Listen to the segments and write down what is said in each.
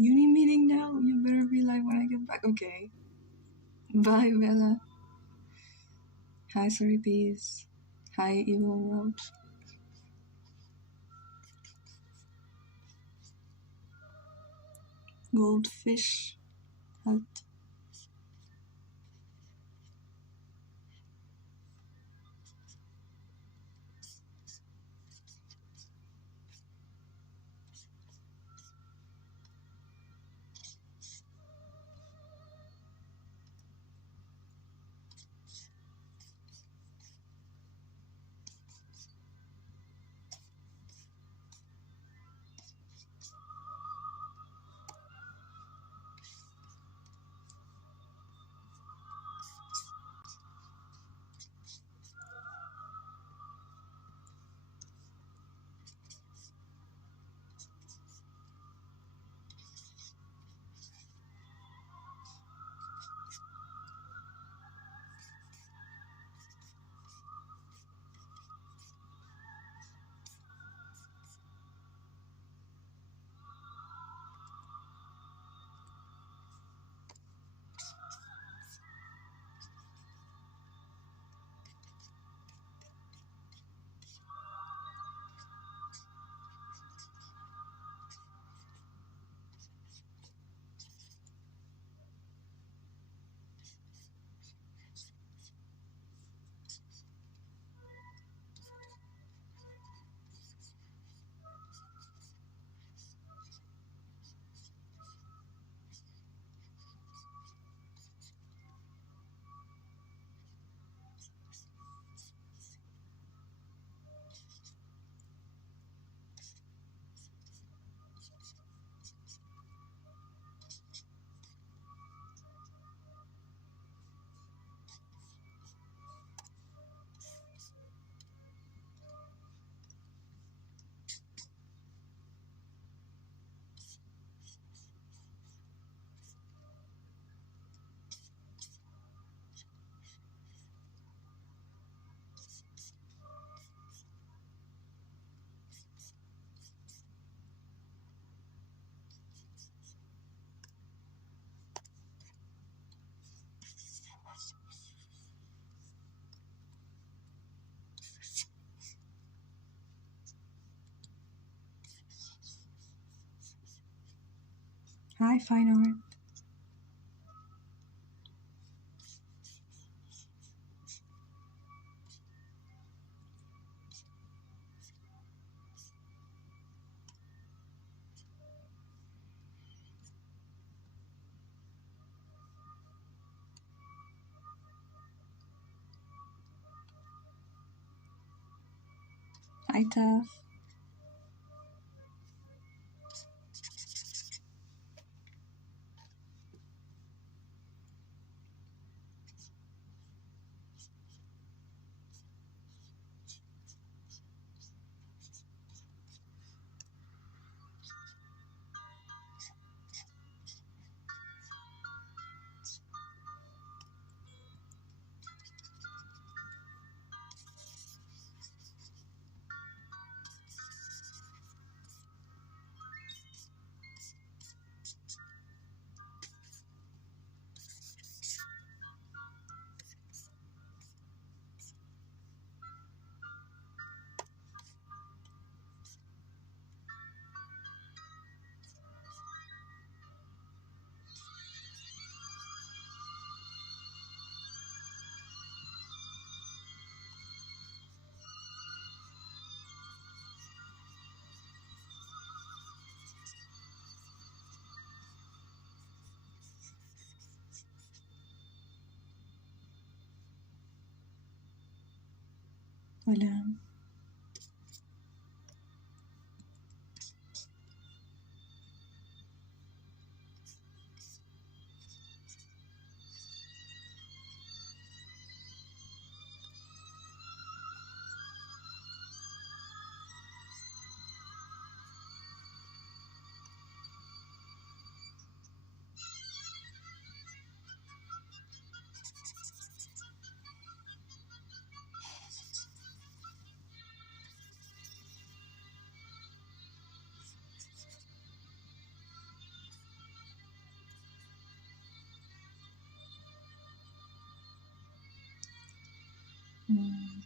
Uni meeting now? You better be live when I get back. Okay. Bye, Bella. Hi, Sorry Peas. Hi, Evil World. Goldfish Hut. Hi, Fine Art. Hi, Tough. Hola. Mm.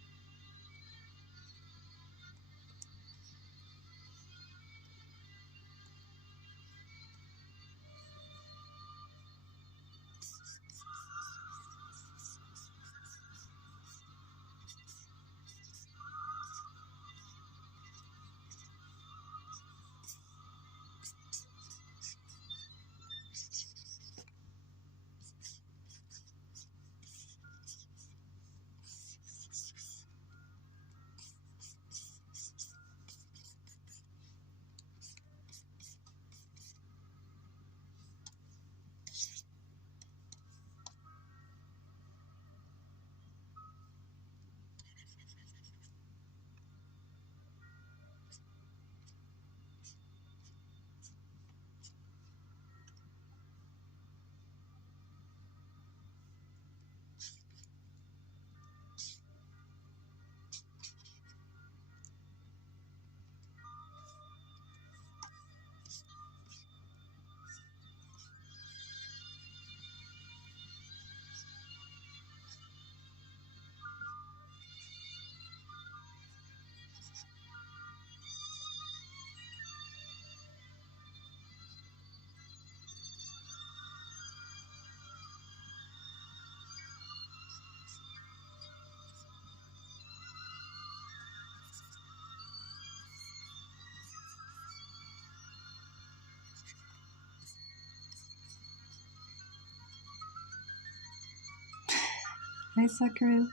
Hi, Sakura.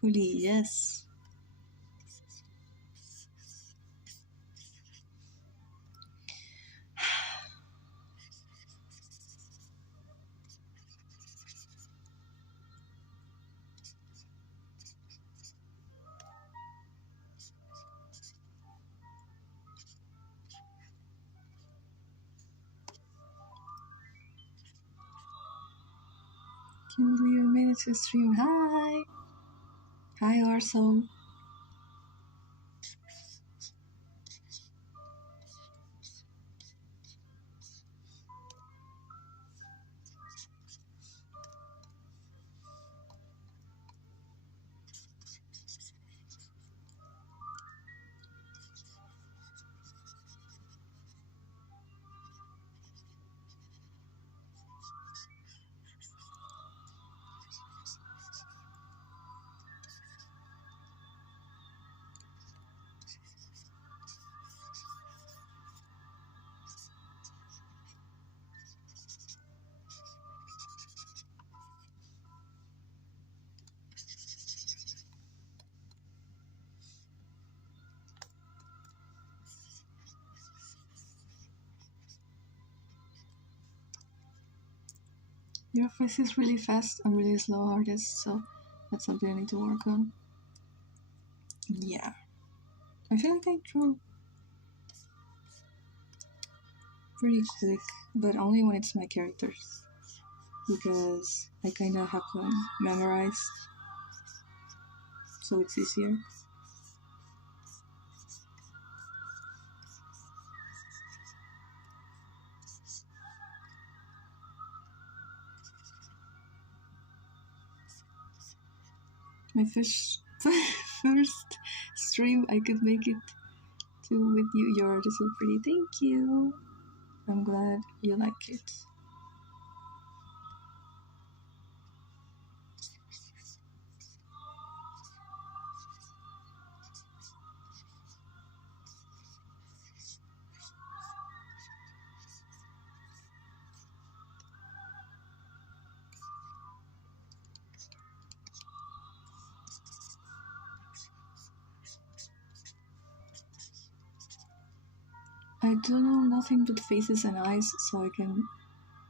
Fully, yes. Can't believe I made it to stream. Hi. Hi, Arso. Your voice is really fast and really slow artist, so that's something I need to work on. Yeah. I feel like I draw pretty quick, but only when it's my characters. Because I kinda have them memorized, so it's easier. My first first stream I could make it to with you. Your art is so pretty. Thank you. I'm glad you like it. I don't know nothing but faces and eyes, so I can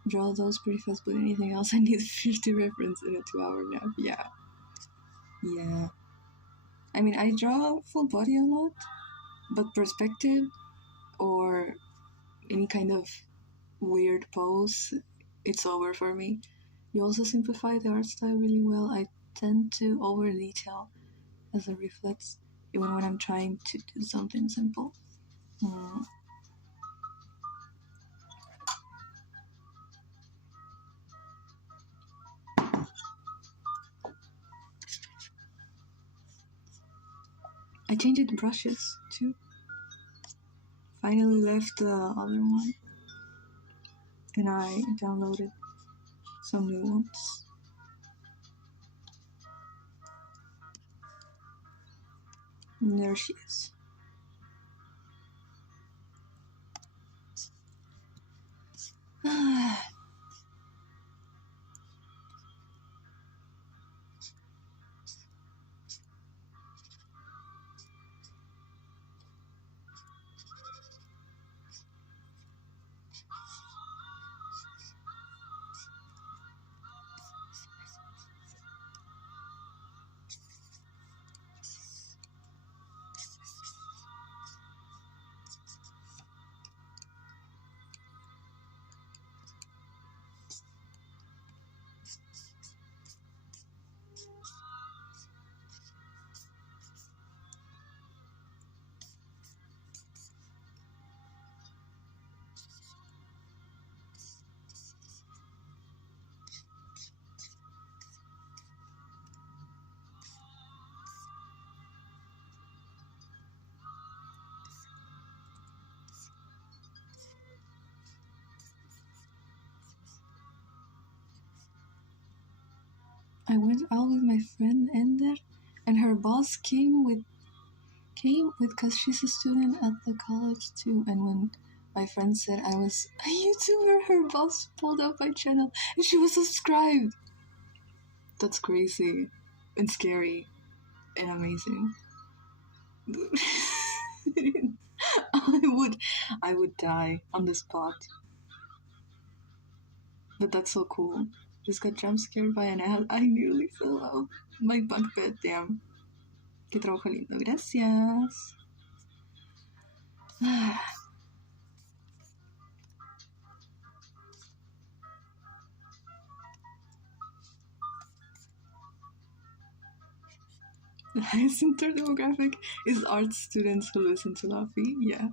draw those pretty fast, but anything else I need 50 reference in a 2-hour nap. Yeah. Yeah. I mean, I draw full body a lot, but perspective or any kind of weird pose, it's over for me. You also simplify the art style really well. I tend to over detail as a reflex, even when I'm trying to do something simple. I changed brushes too. Finally left the other one, and I downloaded some new ones. And there she is. I went out with my friend Ender, and her boss came because she's a student at the college too. And when my friend said I was a YouTuber, her boss pulled up my channel and she was subscribed. That's crazy and scary and amazing. I would die on the spot. But that's so cool. Just got jump scared by an ad. I nearly fell out my bunk bed. Damn. Qué trabajo lindo. Gracias. The highest inter demographic is art students who listen to Luffy. Yeah.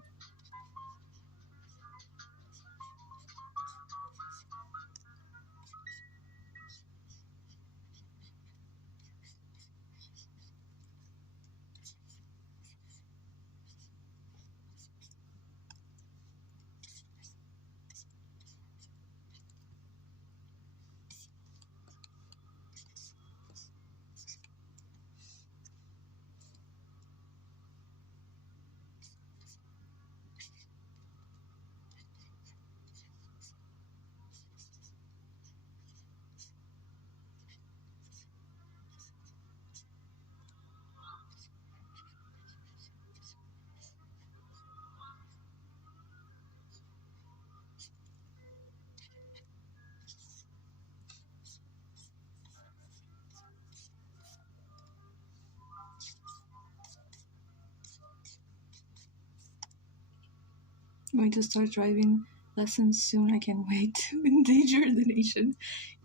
I'm going to start driving lessons soon. I can't wait to endanger the nation.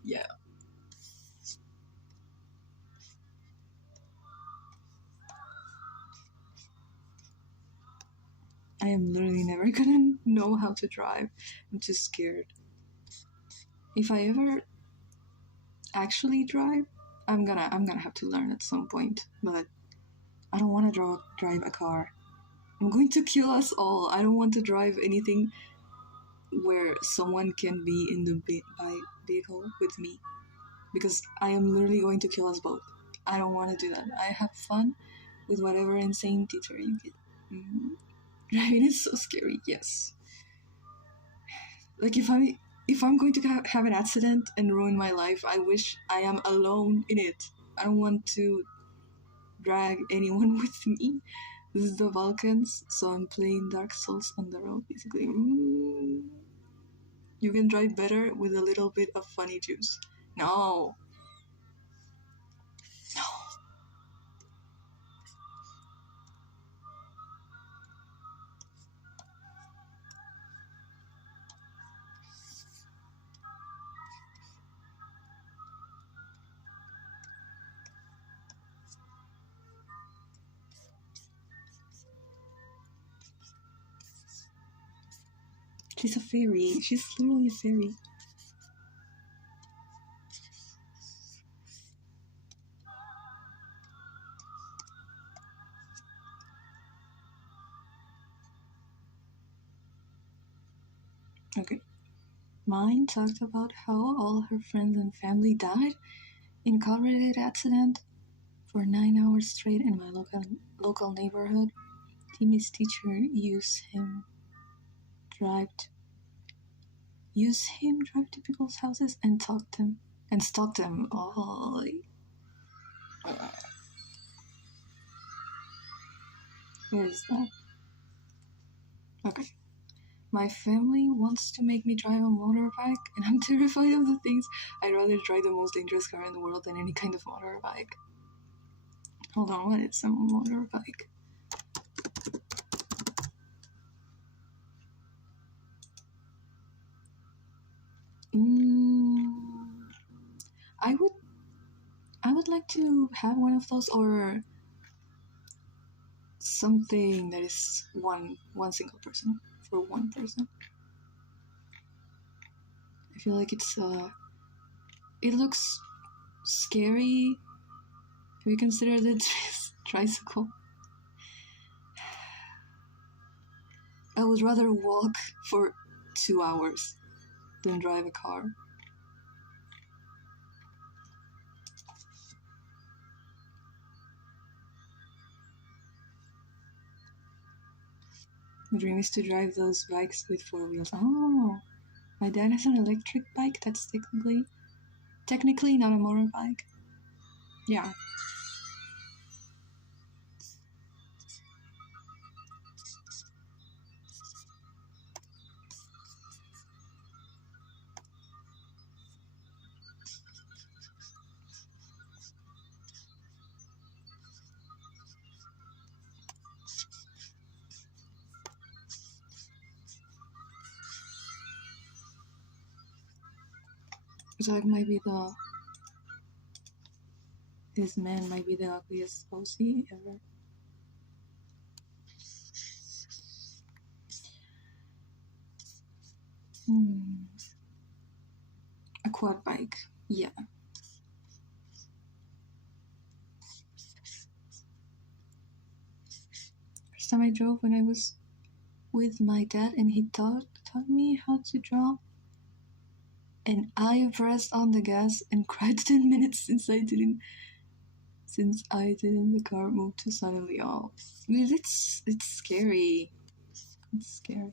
Yeah. I am literally never gonna know how to drive. I'm just scared. If I ever actually drive, I'm gonna have to learn at some point. But I don't want to drive a car. I'm going to kill us all. I don't want to drive anything where someone can be in the vehicle with me, because I am literally going to kill us both. I don't want to do that. I have fun with whatever insane teacher you get. Driving is so scary. Yes. Like if I'm going to have an accident and ruin my life, I wish I am alone in it. I don't want to drag anyone with me. This is the Balkans, so I'm playing Dark Souls on the road, basically. You can drive better with a little bit of funny juice. No. No. She's a fairy. She's literally a fairy. Okay. Mine talked about how all her friends and family died in a car-related accident for 9 hours straight in my local neighborhood. Timmy's teacher used him drive to people's houses and stalk them. Oh, where is that? Okay. My family wants to make me drive a motorbike, and I'm terrified of the things. I'd rather drive the most dangerous car in the world than any kind of motorbike. Hold on, what is a motorbike? I would like to have one of those, or something that is one single person, for one person. I feel like it looks scary. Have you considered a tricycle? I would rather walk for 2 hours than drive a car. My dream is to drive those bikes with 4 wheels. Oh, my dad has an electric bike. That's technically not a motorbike. Yeah. Zach might be this man might be the ugliest OC ever. A quad bike, yeah. First time I drove when I was with my dad, and he taught me how to drive. And I pressed on the gas and cried 10 minutes since I didn't the car move too suddenly. Oh, I mean, it's scary. It's scary.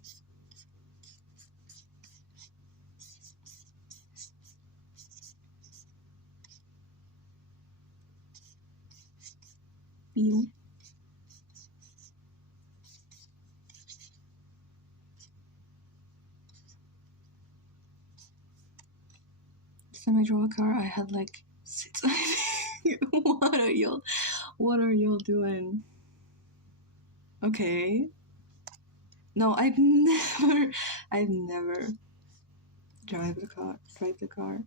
You. Last time I drove a car, I had like 6. What are y'all doing? Okay. No, I've never drive the car.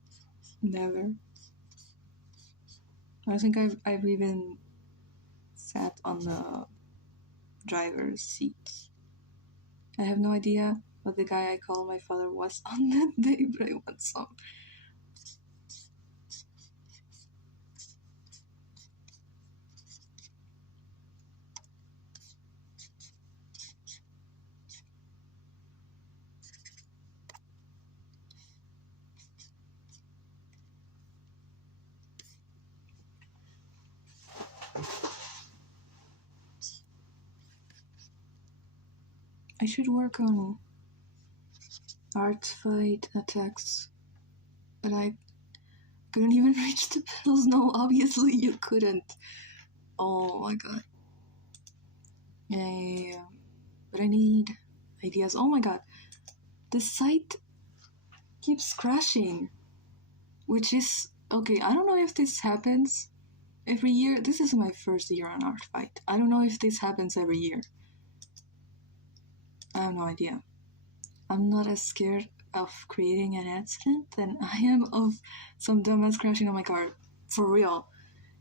Never. I don't think I've even sat on the driver's seat. I have no idea what the guy I called my father was on that day, but I want some. I should work on art fight attacks, but I couldn't even reach the pedals. No, obviously you couldn't. Oh my god. I, but I need ideas. Oh my god, the site keeps crashing, which is okay. I don't know if this happens every year. This is my first year on Art Fight. I don't know if this happens every year. I have no idea. I'm not as scared of creating an accident than I am of some dumbass crashing on my car. For real.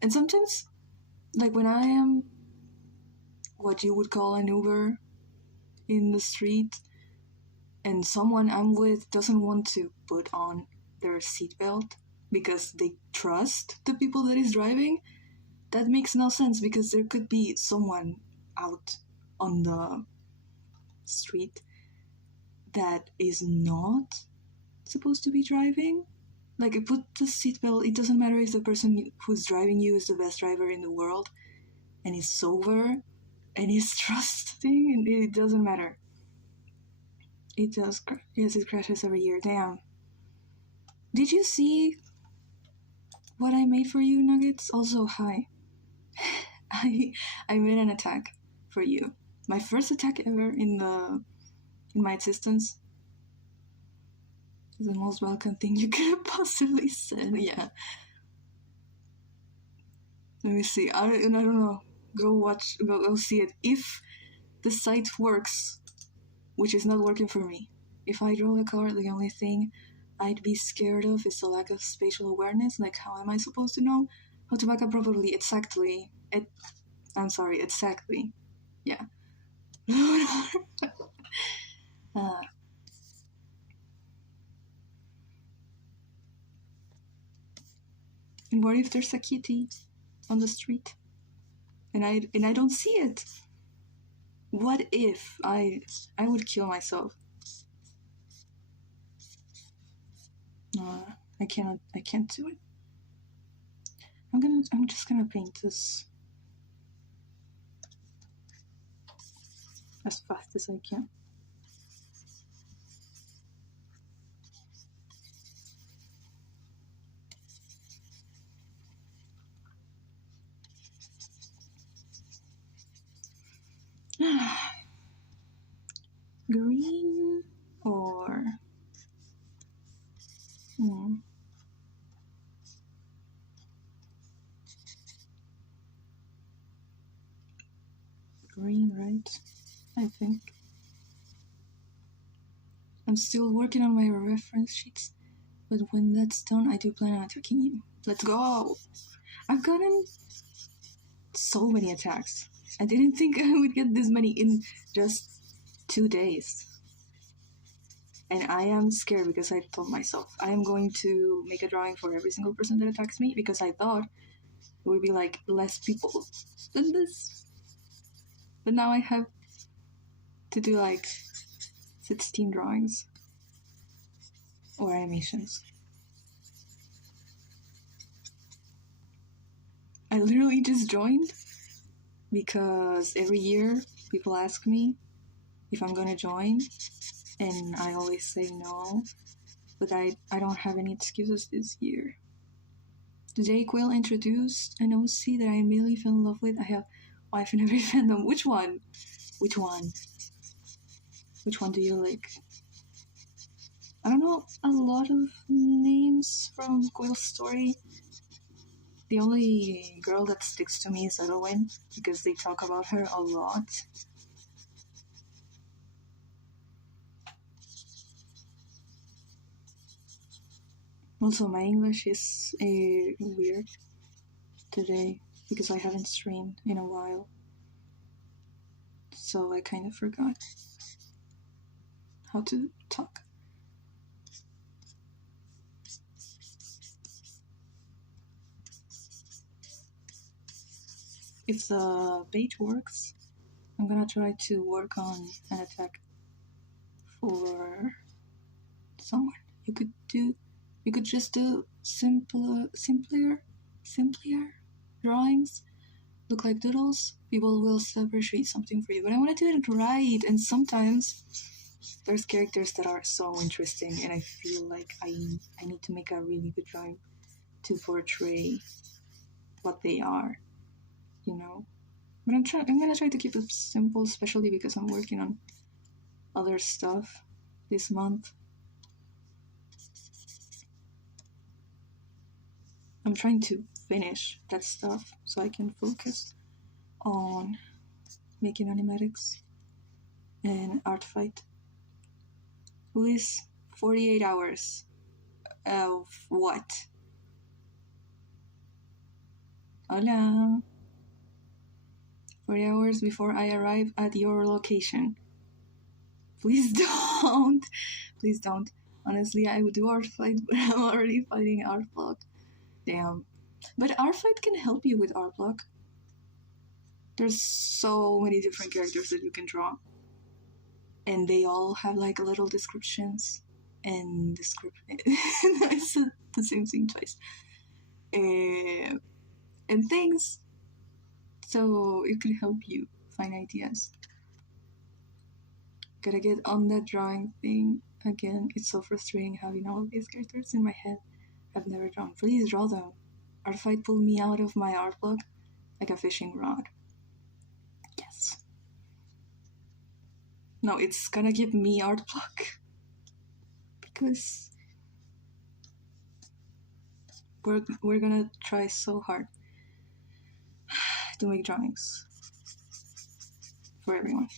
And sometimes, like when I am what you would call an Uber in the street and someone I'm with doesn't want to put on their seatbelt because they trust the people that is driving, that makes no sense because there could be someone out on the street that is not supposed to be driving. Like, put the seatbelt, it doesn't matter if the person who's driving you is the best driver in the world and is sober and is trusting, and it doesn't matter. It does, yes, it crashes every year. Damn. Did you see what I made for you, Nuggets? Also, hi. I made an attack for you. My first attack ever in my existence. The most welcome thing you could have possibly said. Yeah. Let me see. I don't know. Go see it. If the site works, which is not working for me. If I draw a card, the only thing I'd be scared of is the lack of spatial awareness. Like, how am I supposed to know how to back up properly? Exactly. Exactly. Yeah. And what if there's a kitty on the street and I don't see it? What if I would kill myself? I can't do it. I'm just gonna paint this as fast as I can. Green or green, right? I think. I'm still working on my reference sheets, but when that's done, I do plan on attacking you. Let's go! I've gotten so many attacks. I didn't think I would get this many in just 2 days. And I am scared because I told myself I am going to make a drawing for every single person that attacks me because I thought it would be like less people than this. But now I have to do like 16 drawings or animations. I literally just joined because every year people ask me if I'm gonna join and I always say no, but I don't have any excuses this year. Today Quill introduced an OC that I immediately fell in love with. I have wife in every fandom. Which one? Which one do you like? I don't know a lot of names from Quill's story. The only girl that sticks to me is Edwin because they talk about her a lot. Also, my English is weird today because I haven't streamed in a while. So I kind of forgot how to talk. If the bait works, I'm gonna try to work on an attack for someone. You could just do simpler drawings, look like doodles. People will still appreciate something for you. But I want to do it right, and sometimes there's characters that are so interesting, and I feel like I need to make a really good drawing to portray what they are, you know? But I'm gonna try to keep it simple, especially because I'm working on other stuff this month. I'm trying to finish that stuff so I can focus on making animatics and art fight. Who is 48 hours of what? Hola. 40 hours before I arrive at your location. Please don't. Please don't. Honestly, I would do art fight, but I'm already fighting art block. Damn. But art fight can help you with art block. There's so many different characters that you can draw. And they all have like little descriptions and I said the same thing twice. And things. So it could help you find ideas. Gotta get on that drawing thing again. It's so frustrating having all of these characters in my head I've never drawn. Please draw them. Art fight pulled me out of my art block like a fishing rod. Yes. No, it's gonna give me art block. Because we're gonna try so hard to make drawings for everyone.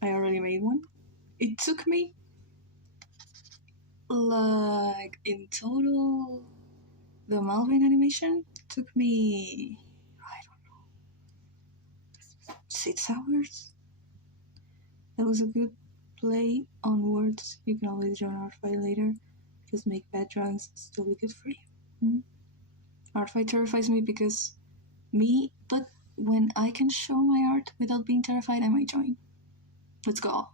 I already made one. It took me like in total the Malvin animation took me, I don't know, 6 hours. That was a good play on words. You can always join art fight later. Just make bad drawings, still be good for you. Art fight terrifies me because but when I can show my art without being terrified, I might join. Let's go.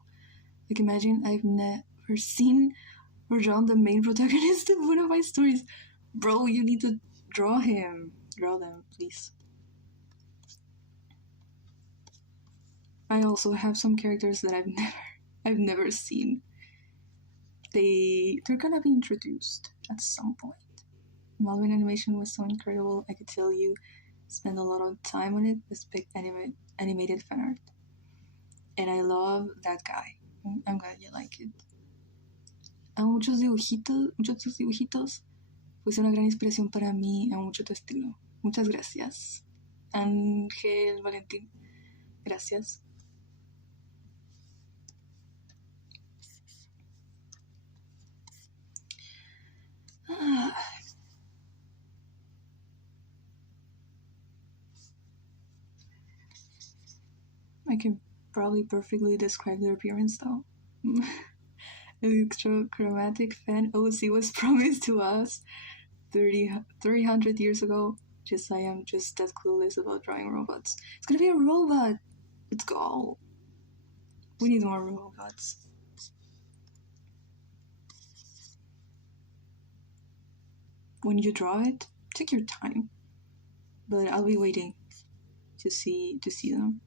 Like imagine I've never seen or drawn the main protagonist of one of my stories. Bro, you need to draw him. Draw them, please. I also have some characters that I've never seen. They're gonna be introduced at some point. Malvin animation was so incredible. I could tell you spend a lot of time on it. This big animated fan art, and I love that guy. I'm glad you like it. A muchos tus dibujitos. Fuiste una gran inspiración para mí, a mucho tu estilo. Muchas gracias. Ángel Valentín. Gracias. I can probably perfectly describe their appearance though. An extra chromatic fan OC was promised to us 300 years ago. I am just that clueless about drawing robots. It's gonna be a robot! Let's go! We need more robots. When you draw it, take your time. But I'll be waiting to see them.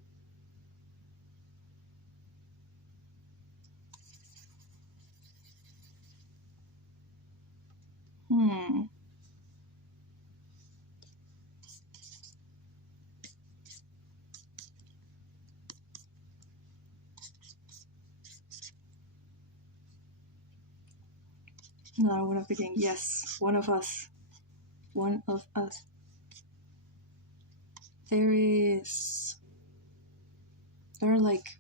Another one of the gang. Yes, one of us. One of us. There are like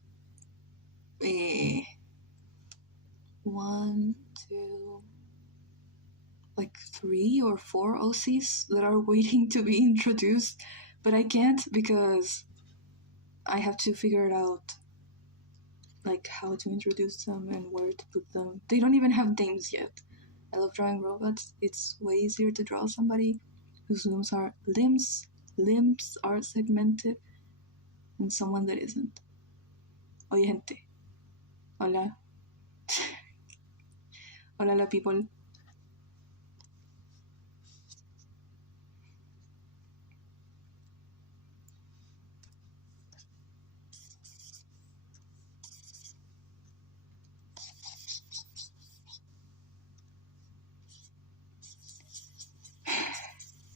one, two, like 3 or 4 OCs that are waiting to be introduced, but I can't because I have to figure it out, like how to introduce them and where to put them. They don't even have names yet. I love drawing robots. It's way easier to draw somebody whose limbs are segmented than someone that isn't. Oye, gente. Hola. Hola, la people.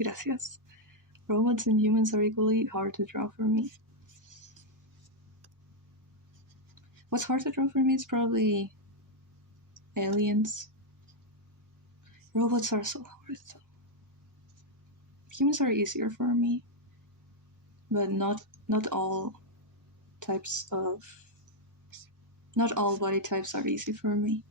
Gracias. Robots and humans are equally hard to draw for me. What's hard to draw for me is probably aliens. Robots are so hard though. Humans are easier for me, but not all types of not all body types are easy for me.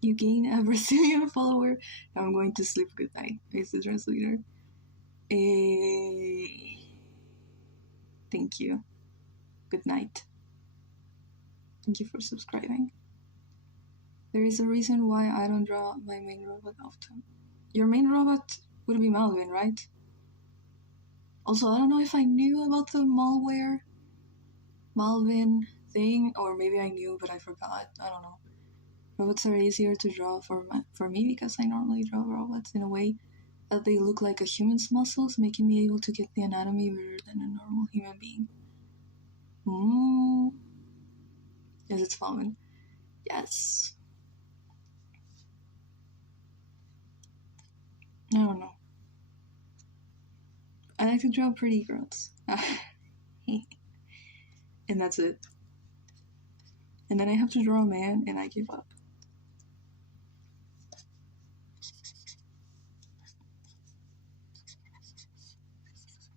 You gain a Brazilian follower. I'm going to sleep. Good night. Is the translator. Thank you. Good night. Thank you for subscribing. There is a reason why I don't draw my main robot often. Your main robot would be Malvin, right? Also, I don't know if I knew about the malware Malvin thing, or maybe I knew but I forgot. I don't know. Robots are easier to draw for me because I normally draw robots in a way that they look like a human's muscles, making me able to get the anatomy better than a normal human being. Yes, it's fun. Yes. I don't know. I like to draw pretty girls. And that's it. And then I have to draw a man and I give up.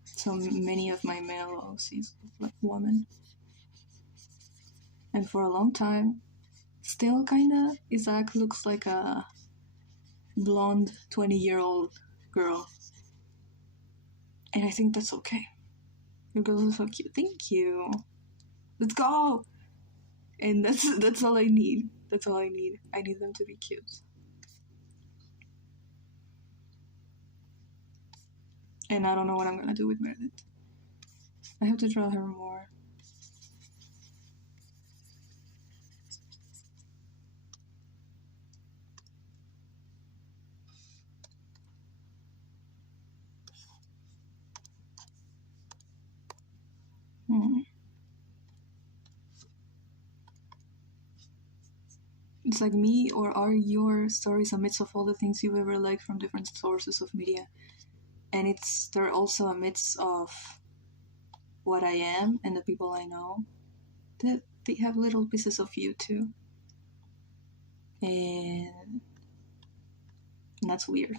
So many of my male OCs look like women. And for a long time, still kinda, Isaac looks like a blonde 20-year-old girl. And I think that's okay. Your girls are so cute. Thank you. Let's go! And that's all I need. That's all I need. I need them to be cute. And I don't know what I'm gonna do with Meredith. I have to draw her more. It's like me, or are your stories a mix of all the things you ever liked from different sources of media? And they're also a mix of what I am and the people I know. They have little pieces of you too. And that's weird.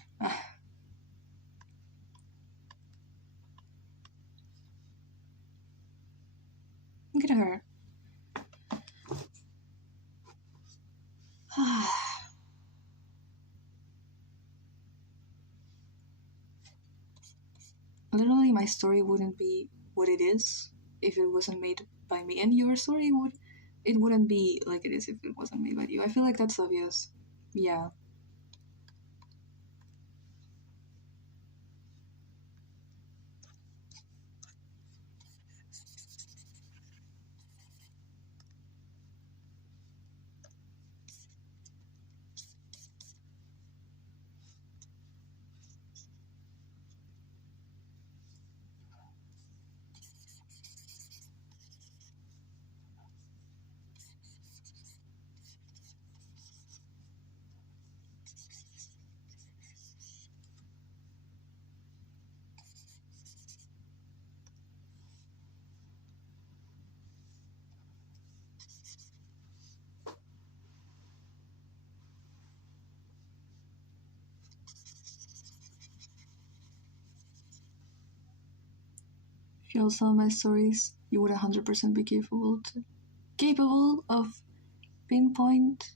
Look at her. Literally, my story wouldn't be what it is if it wasn't made by me, and your story wouldn't be like it is if it wasn't made by you. I feel like that's obvious. Yeah. If you all saw my stories, you would 100% be capable of pinpoint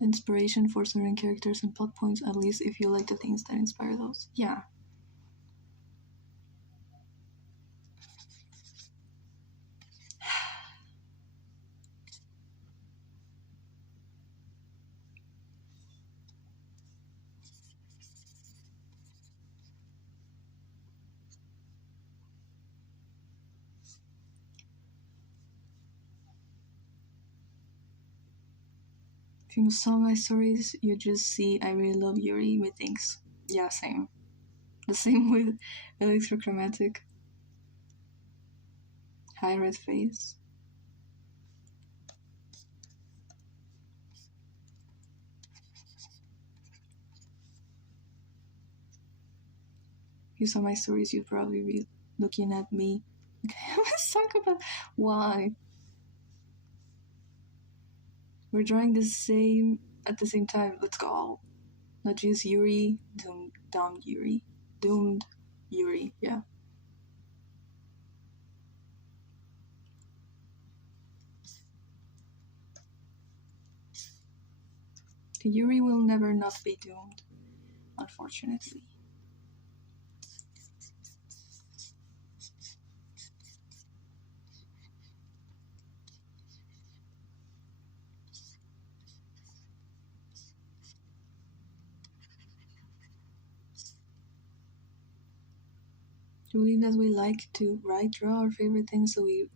inspiration for certain characters and plot points, at least if you like the things that inspire those. Yeah. If you saw my stories, you just see I really love Yuri with things. Yeah, same. The same with electrochromatic. High red face. If you saw my stories, you'd probably be looking at me. Let's talk about why. We're drawing the same at the same time. Let's go. Not just Yuri, doomed Yuri. Doomed Yuri, yeah. Yuri will never not be doomed, unfortunately. Do you believe that we like to write, draw our favorite things so we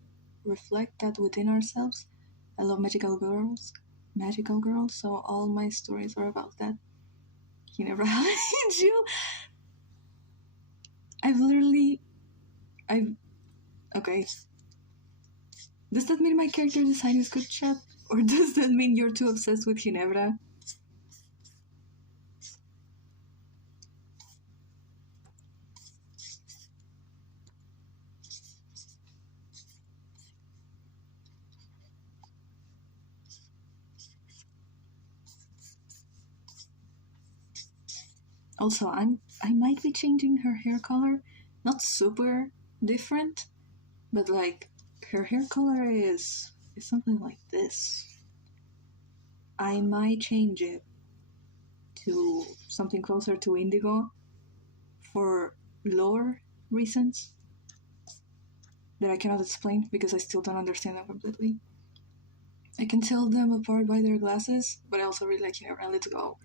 reflect that within ourselves? I love magical girls, so all my stories are about that. He never had you. Okay. Does that mean my character design is good, chat? Or does that mean you're too obsessed with Ginebra? Also, I might be changing her hair color. Not super different, but like her hair color is something like this. I might change it to something closer to indigo for lore reasons that I cannot explain because I still don't understand them completely. I can tell them apart by their glasses, but I also really like Ginebra. Let's go.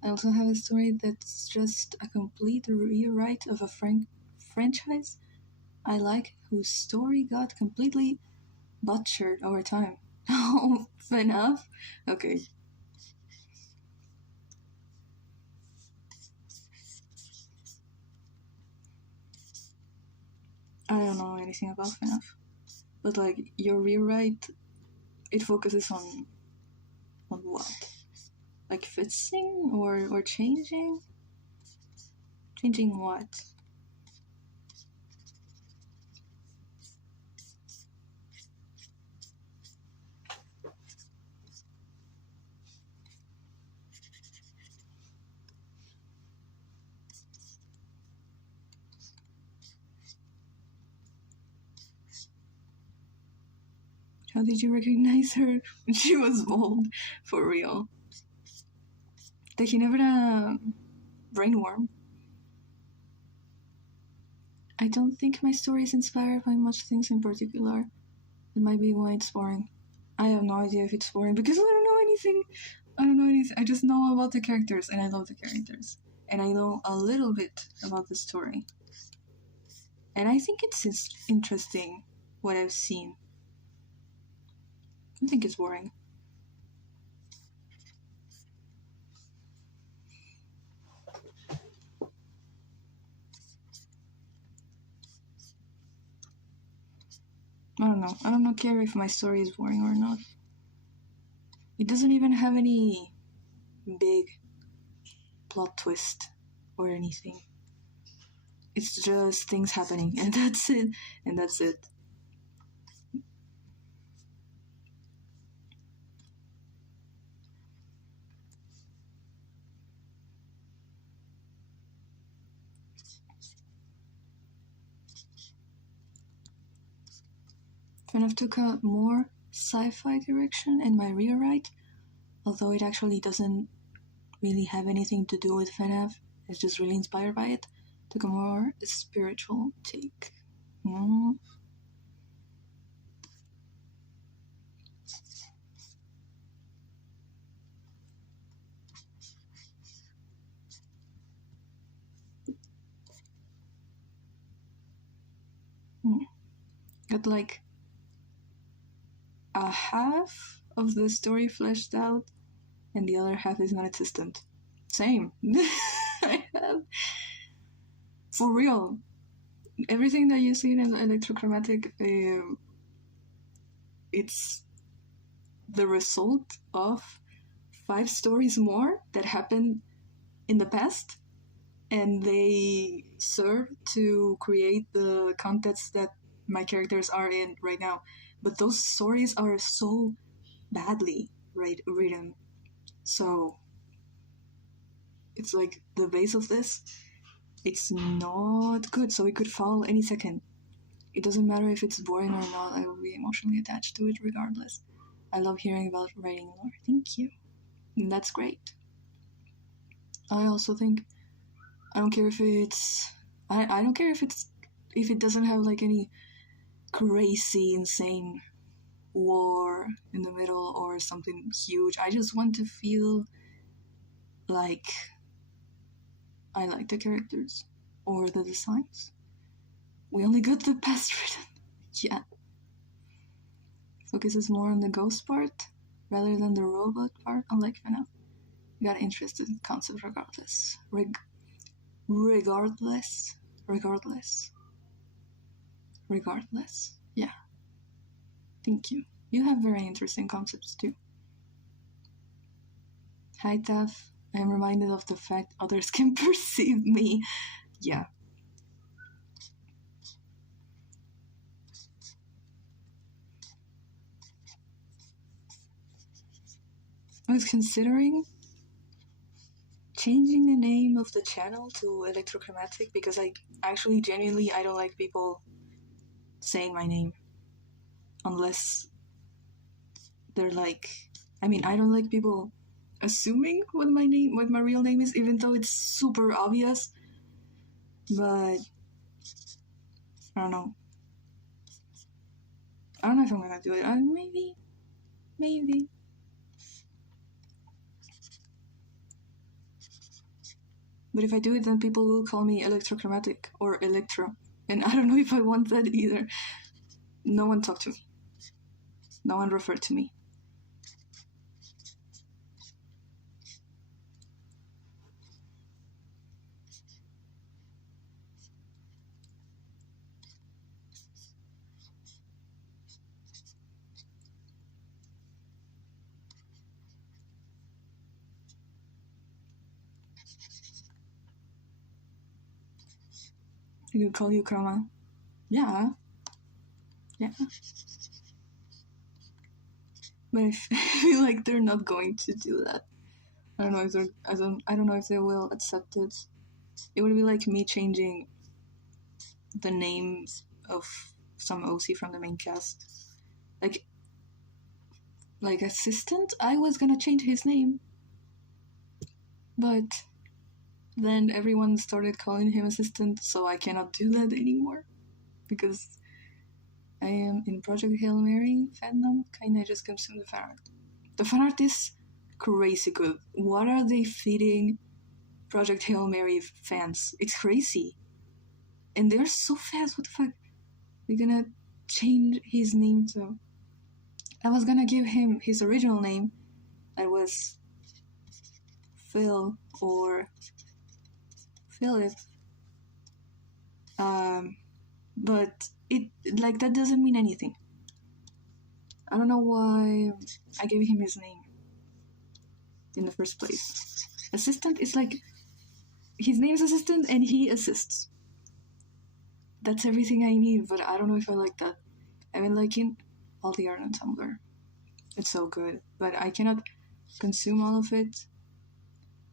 I also have a story that's just a complete rewrite of a franchise I like, whose story got completely butchered over time. Oh, enough? Okay. I don't know anything about FNAF. But like, your rewrite, it focuses on what? Like fixing or changing? Changing what? How did you recognize her when she was old? For real. The Ginebra brainworm. I don't think my story is inspired by much things in particular. It might be why it's boring. I have no idea if it's boring because I don't know anything. I just know about the characters and I love the characters. And I know a little bit about the story. And I think it's interesting what I've seen. I think it's boring. I don't care if my story is boring or not. It doesn't even have any big plot twist or anything. It's just things happening, and that's it. FNAF took a more sci-fi direction in my rewrite, although it actually doesn't really have anything to do with FNAF. It's just really inspired by it. Took a more spiritual take. Got like a half of the story fleshed out, and the other half is non-existent. Same. I have, for real, everything that you see in electrochromatic, it's the result of 5 stories more that happened in the past, and they serve to create the context that my characters are in right now. But those stories are so badly written, so it's like the base of this, it's not good, so it could fall any second. It doesn't matter if it's boring or not, I will be emotionally attached to it regardless. I love hearing about writing lore. Thank you. And that's great. I also think, I don't care if it's, I don't care if it doesn't have like any crazy, insane war in the middle or something huge. I just want to feel like I like the characters or the designs. We only got the past written. Yeah. Focuses more on the ghost part rather than the robot part, unlike Fena. Got interested in concept regardless. Regardless. Yeah. Thank you. You have very interesting concepts too. Hi, Taf. I am reminded of the fact others can perceive me. Yeah. I was considering changing the name of the channel to electrochromatic because I actually genuinely I don't like people saying my name unless they're like, I mean, I don't like people assuming what my real name is, even though it's super obvious. But I don't know if I'm gonna do it. Maybe. But if I do it, then people will call me electrochromatic or electro, and I don't know if I want that either. No one talked to me. No one referred to me. I could call you Chroma. Yeah. But I feel like they're not going to do that. I don't know if they will accept it. It would be like me changing the names of some OC from the main cast. Like assistant, I was gonna change his name, but then everyone started calling him assistant, so I cannot do that anymore because I am in Project Hail Mary fandom. Kinda just consume the fan art. The fan art is crazy good. What are they feeding Project Hail Mary fans? It's crazy. And they're so fast, what the fuck? They're gonna change his name to... I was gonna give him his original name. That was Phil or Philip. But it like that doesn't mean anything. I don't know why I gave him his name in the first place. Assistant is like his name is assistant and he assists. That's everything I need, but I don't know if I like that. I've been liking all the art on Tumblr. It's so good, but I cannot consume all of it.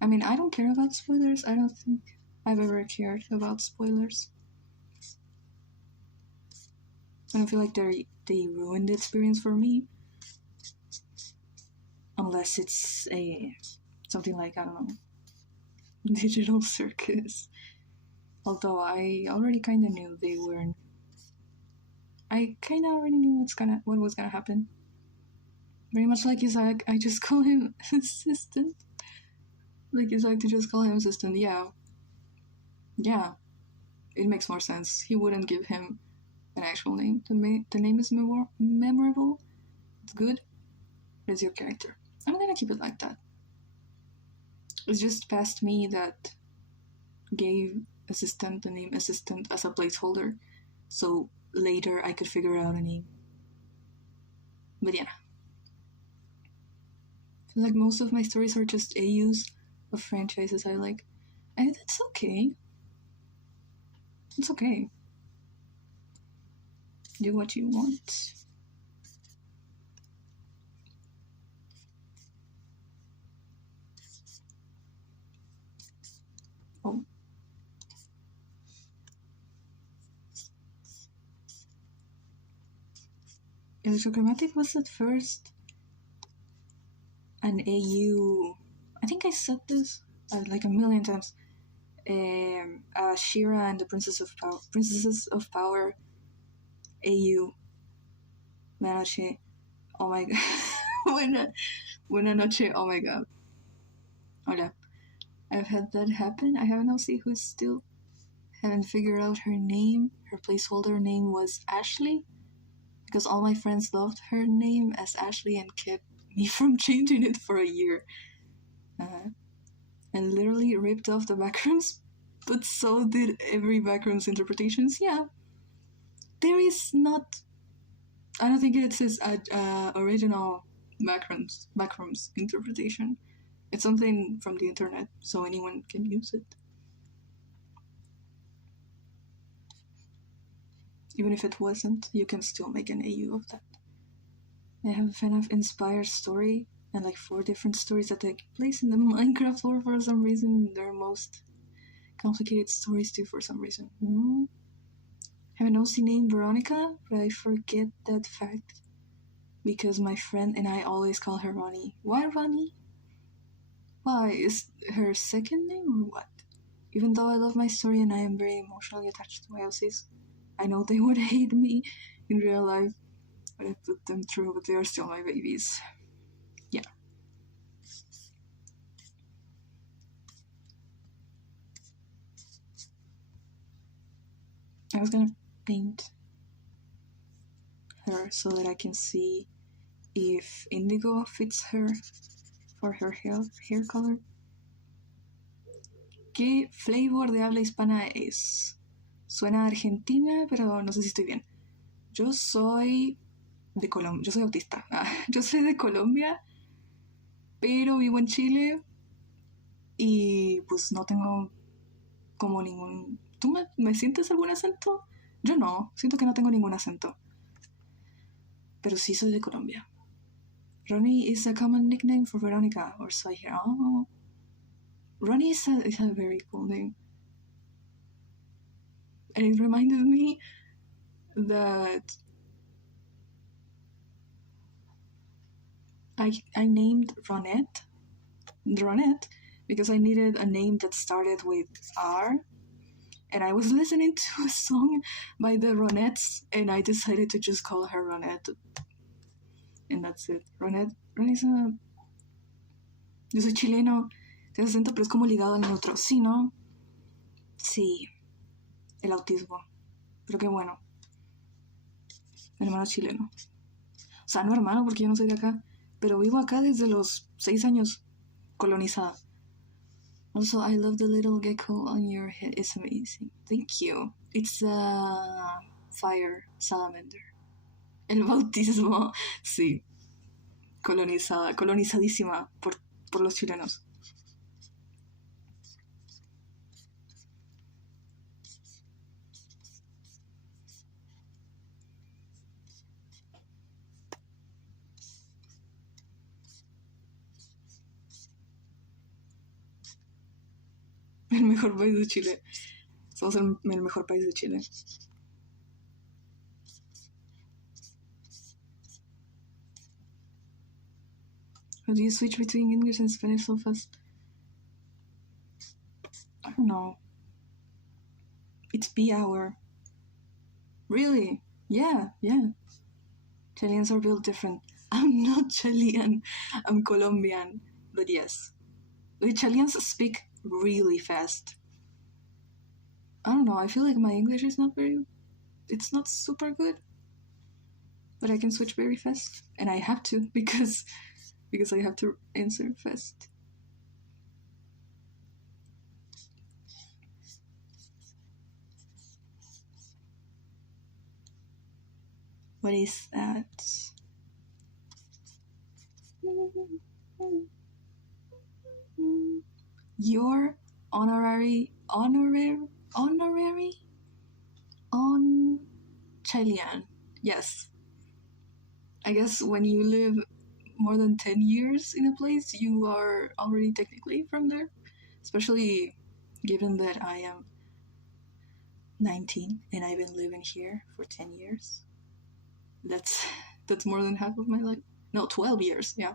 I mean, I don't care about spoilers. I don't think I've ever cared about spoilers. I don't feel like they ruined the experience for me. Unless it's something like, I don't know, Digital Circus. Although I already kinda knew they weren't. I kinda already knew what was gonna happen. Very much like Isaac, I just call him assistant. Like Isaac to just call him assistant, yeah. Yeah. It makes more sense. He wouldn't give him an actual name. The name is memorable. It's good. It's your character. I'm gonna keep it like that. It's just past me that gave assistant the name assistant as a placeholder, so later I could figure out a name. But yeah, I feel like most of my stories are just AUs of franchises I like, and that's okay. It's okay. Do what you want. Oh. Electrochromatic was at first an AU. I think I said this like a million times. Shira and the Princesses of Power AU. Buena noche. Oh my god. Buena noche. Oh my god. Hola. I've had that happen. I have an LC who's still haven't figured out her name. Her placeholder name was Ashley, because all my friends loved her name as Ashley and kept me from changing it for a year. And literally ripped off the backrooms, but so did every backrooms interpretations. Yeah, there is not. I don't think it's his original backrooms interpretation. It's something from the internet, so anyone can use it. Even if it wasn't, you can still make an AU of that. I have a fan of inspired story and like 4 different stories that take place in the Minecraft lore for some reason. They're most complicated stories too for some reason. I have an OC named Veronica, but I forget that fact because my friend and I always call her Ronnie. Why Ronnie? Why? Is her second name or what? Even though I love my story and I am very emotionally attached to my OCs, I know they would hate me in real life, but I put them through, but they are still my babies. Yeah. I was gonna paint her so that I can see if indigo fits her for her hair color. ¿Qué flavor de habla hispana es? Suena a Argentina, pero no sé si estoy bien. Yo soy de Colombia, yo soy autista. Yo soy de Colombia, pero vivo en Chile y pues no tengo como ningún... ¿Tú me sientes algún acento? Yo no, siento que no tengo ningún acento. Pero sí soy de Colombia. Ronnie is a common nickname for Veronica, or so I hear. Oh. Ronnie is a very cool name. And it reminded me that I named Ronette because I needed a name that started with R. And I was listening to a song by the Ronettes, and I decided to just call her Ronette. And that's it. Ronette es a... Yo soy chileno, tengo acento, pero es como ligado al neutro. Sí, ¿no? Sí. El autismo. Pero qué bueno. Mi hermano chileno. O sea, no hermano, porque yo no soy de acá. Pero vivo acá desde los 6 años. Colonizada. Also, I love the little gecko on your head. It's amazing. Thank you. It's a fire salamander. El bautismo. Sí. Colonizadísima por los chilenos. El mejor país de Chile. Somos el mejor país de Chile. How do you switch between English and Spanish so fast? I don't know. It's B hour. Really? Yeah. Chileans are built different. I'm not Chilean. I'm Colombian. But yes. The Chileans speak really fast. I don't know. I feel like my English is not very... It's not super good. But I can switch very fast. And I have to because I have to answer fast. What is that? Your honorary on Chilean. Yes. I guess when you live more than 10 years in a place, you are already technically from there. Especially given that I am 19 and I've been living here for 10 years. That's more than half of my life. No, 12 years, yeah.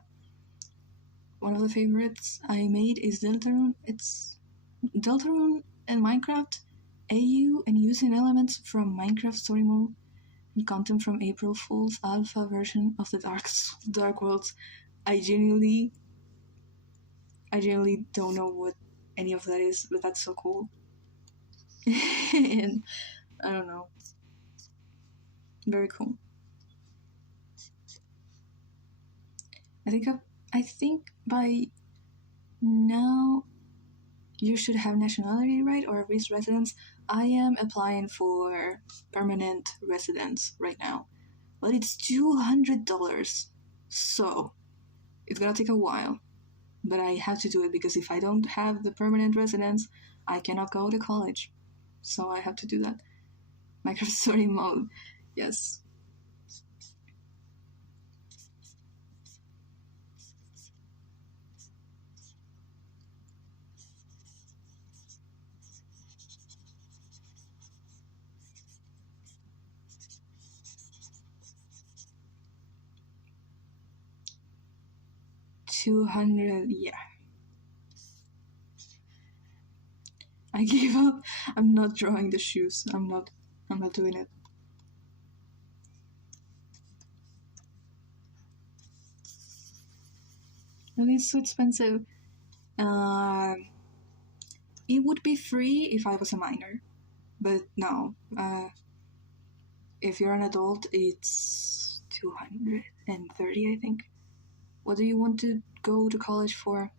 One of the favorites I made is Deltarune. It's Deltarune and Minecraft, AU, and using elements from Minecraft Story Mode and content from April Fool's alpha version of the Dark Worlds. I genuinely don't know what any of that is, but that's so cool. And I don't know. Very cool. I think by now you should have nationality, right? Or at least residence. I am applying for permanent residence right now. But it's $200. So it's gonna take a while. But I have to do it because if I don't have the permanent residence, I cannot go to college. So I have to do that. Minecraft Story Mode. Yes. $200, yeah. I gave up. I'm not drawing the shoes. I'm not doing it. And it's so expensive. It would be free if I was a minor, but no. If you're an adult, it's $230, I think. What do you want to go to college for?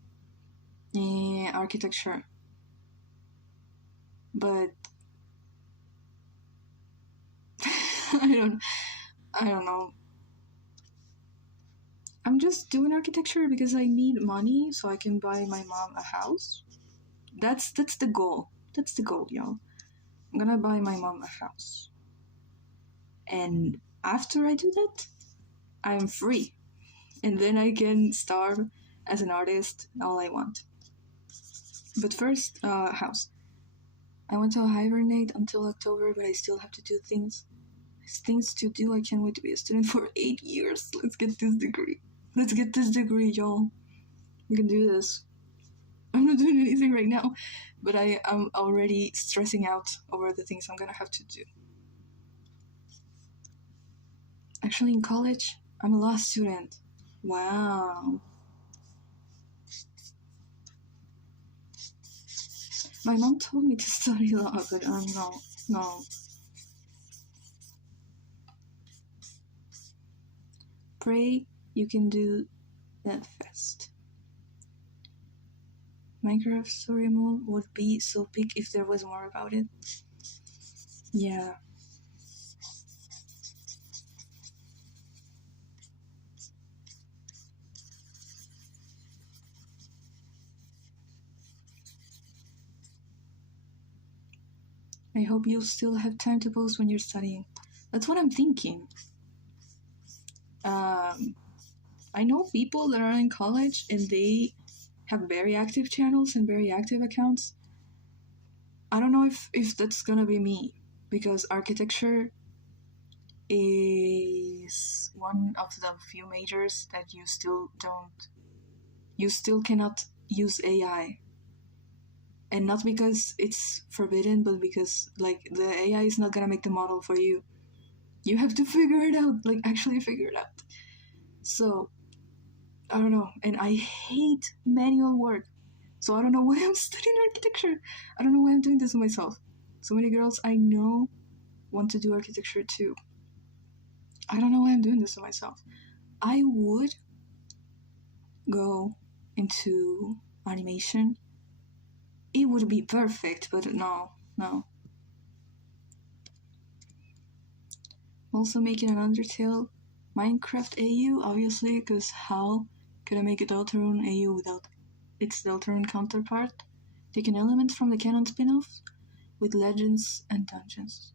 Architecture. But I don't know. I'm just doing architecture because I need money so I can buy my mom a house. That's the goal. That's the goal, y'all. I'm gonna buy my mom a house. And after I do that, I'm free. And then I can starve as an artist all I want. But first, house. I want to hibernate until October, but I still have to do things. There's things to do. I can't wait to be a student for 8 years. Let's get this degree. Let's get this degree, y'all. We can do this. I'm not doing anything right now, but I am already stressing out over the things I'm gonna have to do. Actually, in college, I'm a law student. Wow. My mom told me to study law, but no. Pray you can do that fast. Minecraft Story Mode would be so big if there was more about it. Yeah. I hope you'll still have time to post when you're studying. That's what I'm thinking. I know people that are in college and they have very active channels and very active accounts. I don't know if that's gonna be me, because architecture is one of the few majors that you still cannot use AI. And not because it's forbidden, but because like the AI is not gonna make the model for you. You have to figure it out, like actually figure it out. So I don't know, and I hate manual work. So I don't know why I'm studying architecture. I don't know why I'm doing this to myself. So many girls I know want to do architecture too. I don't know why I'm doing this to myself. I would go into animation. It would be perfect, but no. Also making an Undertale Minecraft AU, obviously, because how could I make a Deltarune AU without its Deltarune counterpart? Taking elements from the canon spin-off with legends and dungeons.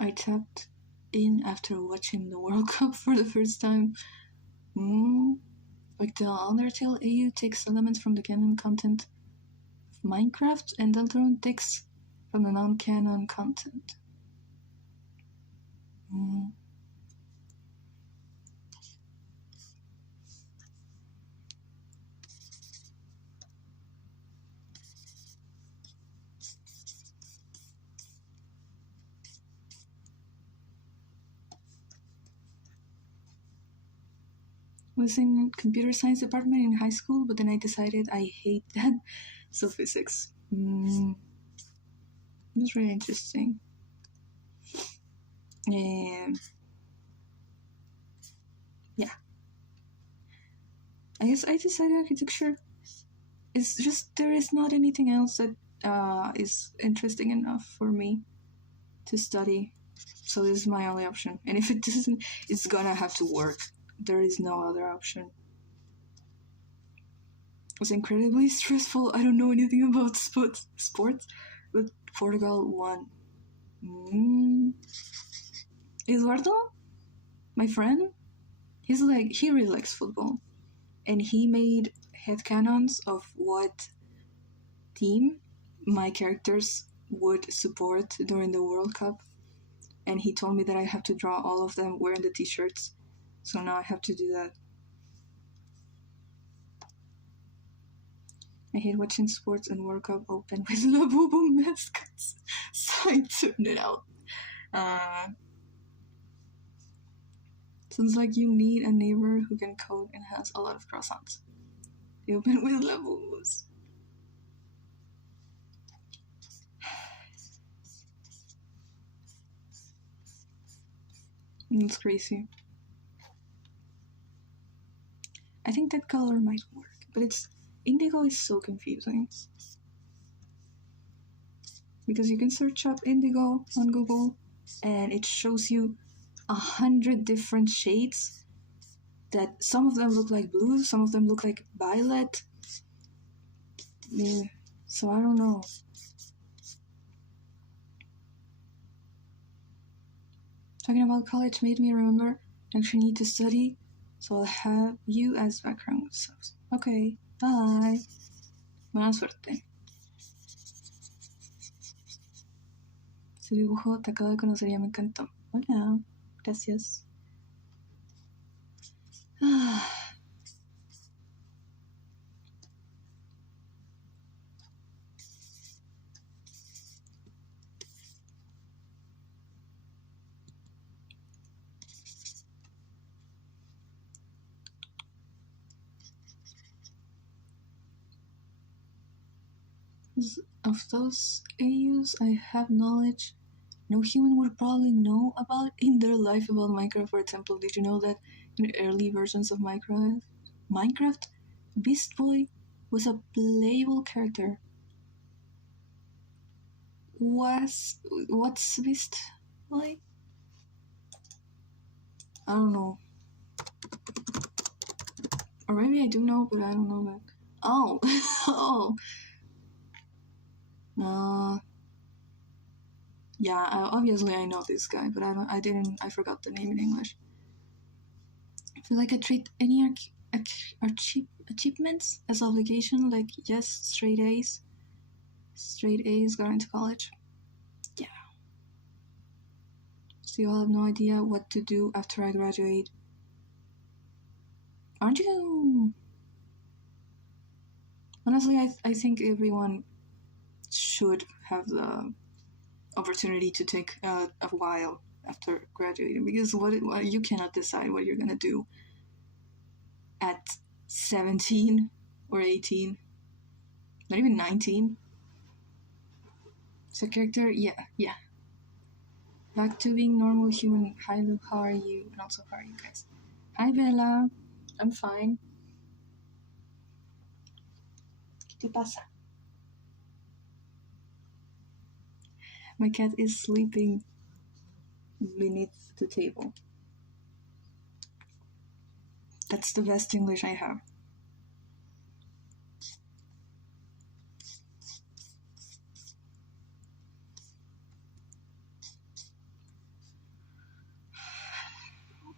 I tapped in after watching the World Cup for the first time. Like the Undertale AU takes elements from the canon content of Minecraft, and Deltarune takes from the non-canon content. Was in computer science department in high school, but then I decided I hate that, so physics. It was really interesting. Yeah. I guess I decided architecture. It's just there is not anything else that is interesting enough for me to study. So this is my only option. And if it doesn't, it's gonna have to work. There is no other option. It was incredibly stressful. I don't know anything about sports, but Portugal won. Eduardo, my friend, he really likes football, and he made headcanons of what team my characters would support during the World Cup, and he told me that I have to draw all of them wearing the t-shirts, so now I have to do that. I hate watching sports and World Cup open with Labubu mascots, so I tuned it out. Sounds like you need a neighbor who can code and has a lot of croissants. They open with Labubus. It's crazy. I think that color might work, but indigo is so confusing. Because you can search up indigo on Google and it shows you 100 different shades that some of them look like blue, some of them look like violet. Yeah, so I don't know. Talking about college made me remember I actually need to study, so I'll have you as background subs. Okay, bye. Buena suerte. Su dibujo te acabo de conocer y ya me encantó. Hola, gracias. Of those AUs I have knowledge no human would probably know about in their life about Minecraft. For example, did you know that in early versions of Minecraft, Beast Boy was a playable character? What's Beast Boy? I don't know. Or maybe I do know, but I don't know that. Oh, oh. Yeah, obviously I know this guy, but I forgot the name in English. I feel like I treat any achievements as obligation, like yes, straight A's, got into college. Yeah. Still have no idea what to do after I graduate. Aren't you? Honestly, I think everyone should have the opportunity to take a while after graduating, because what you cannot decide what you're gonna do at 17 or 18, not even 19. So character, yeah. Back to being normal human. Hi Luke, how are you? And also, how are you guys? Hi Bella, I'm fine. ¿Qué te pasa? My cat is sleeping beneath the table. That's the best English I have.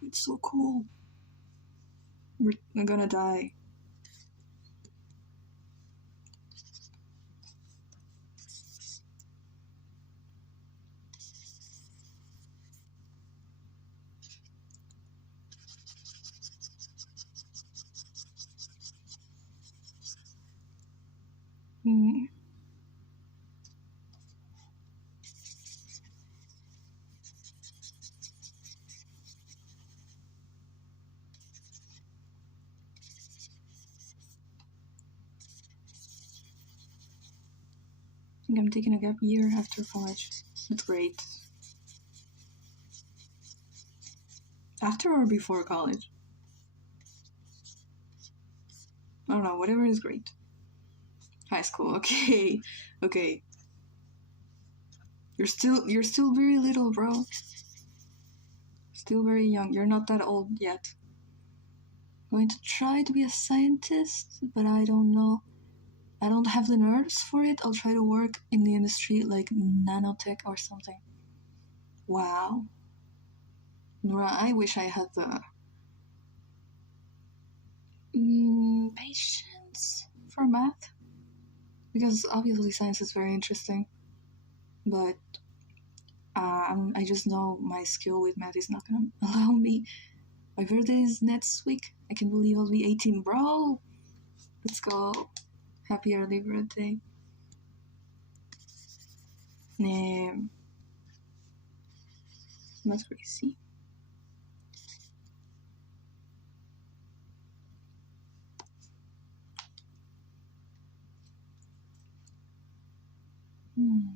It's so cool. I'm gonna die. Hmm. I think I'm taking a gap year after college. That's great. After or before college? I don't know, whatever is great. High school, okay. Okay. You're still very little, bro. Still very young. You're not that old yet. I'm going to try to be a scientist, but I don't know. I don't have the nerves for it. I'll try to work in the industry like nanotech or something. Wow. Nora, I wish I had the patience for math. Because obviously science is very interesting. But I just know my skill with math is not gonna allow me. My birthday is next week. I can't believe I'll be 18, bro. Let's go. Happy early birthday. That's crazy. Hmm.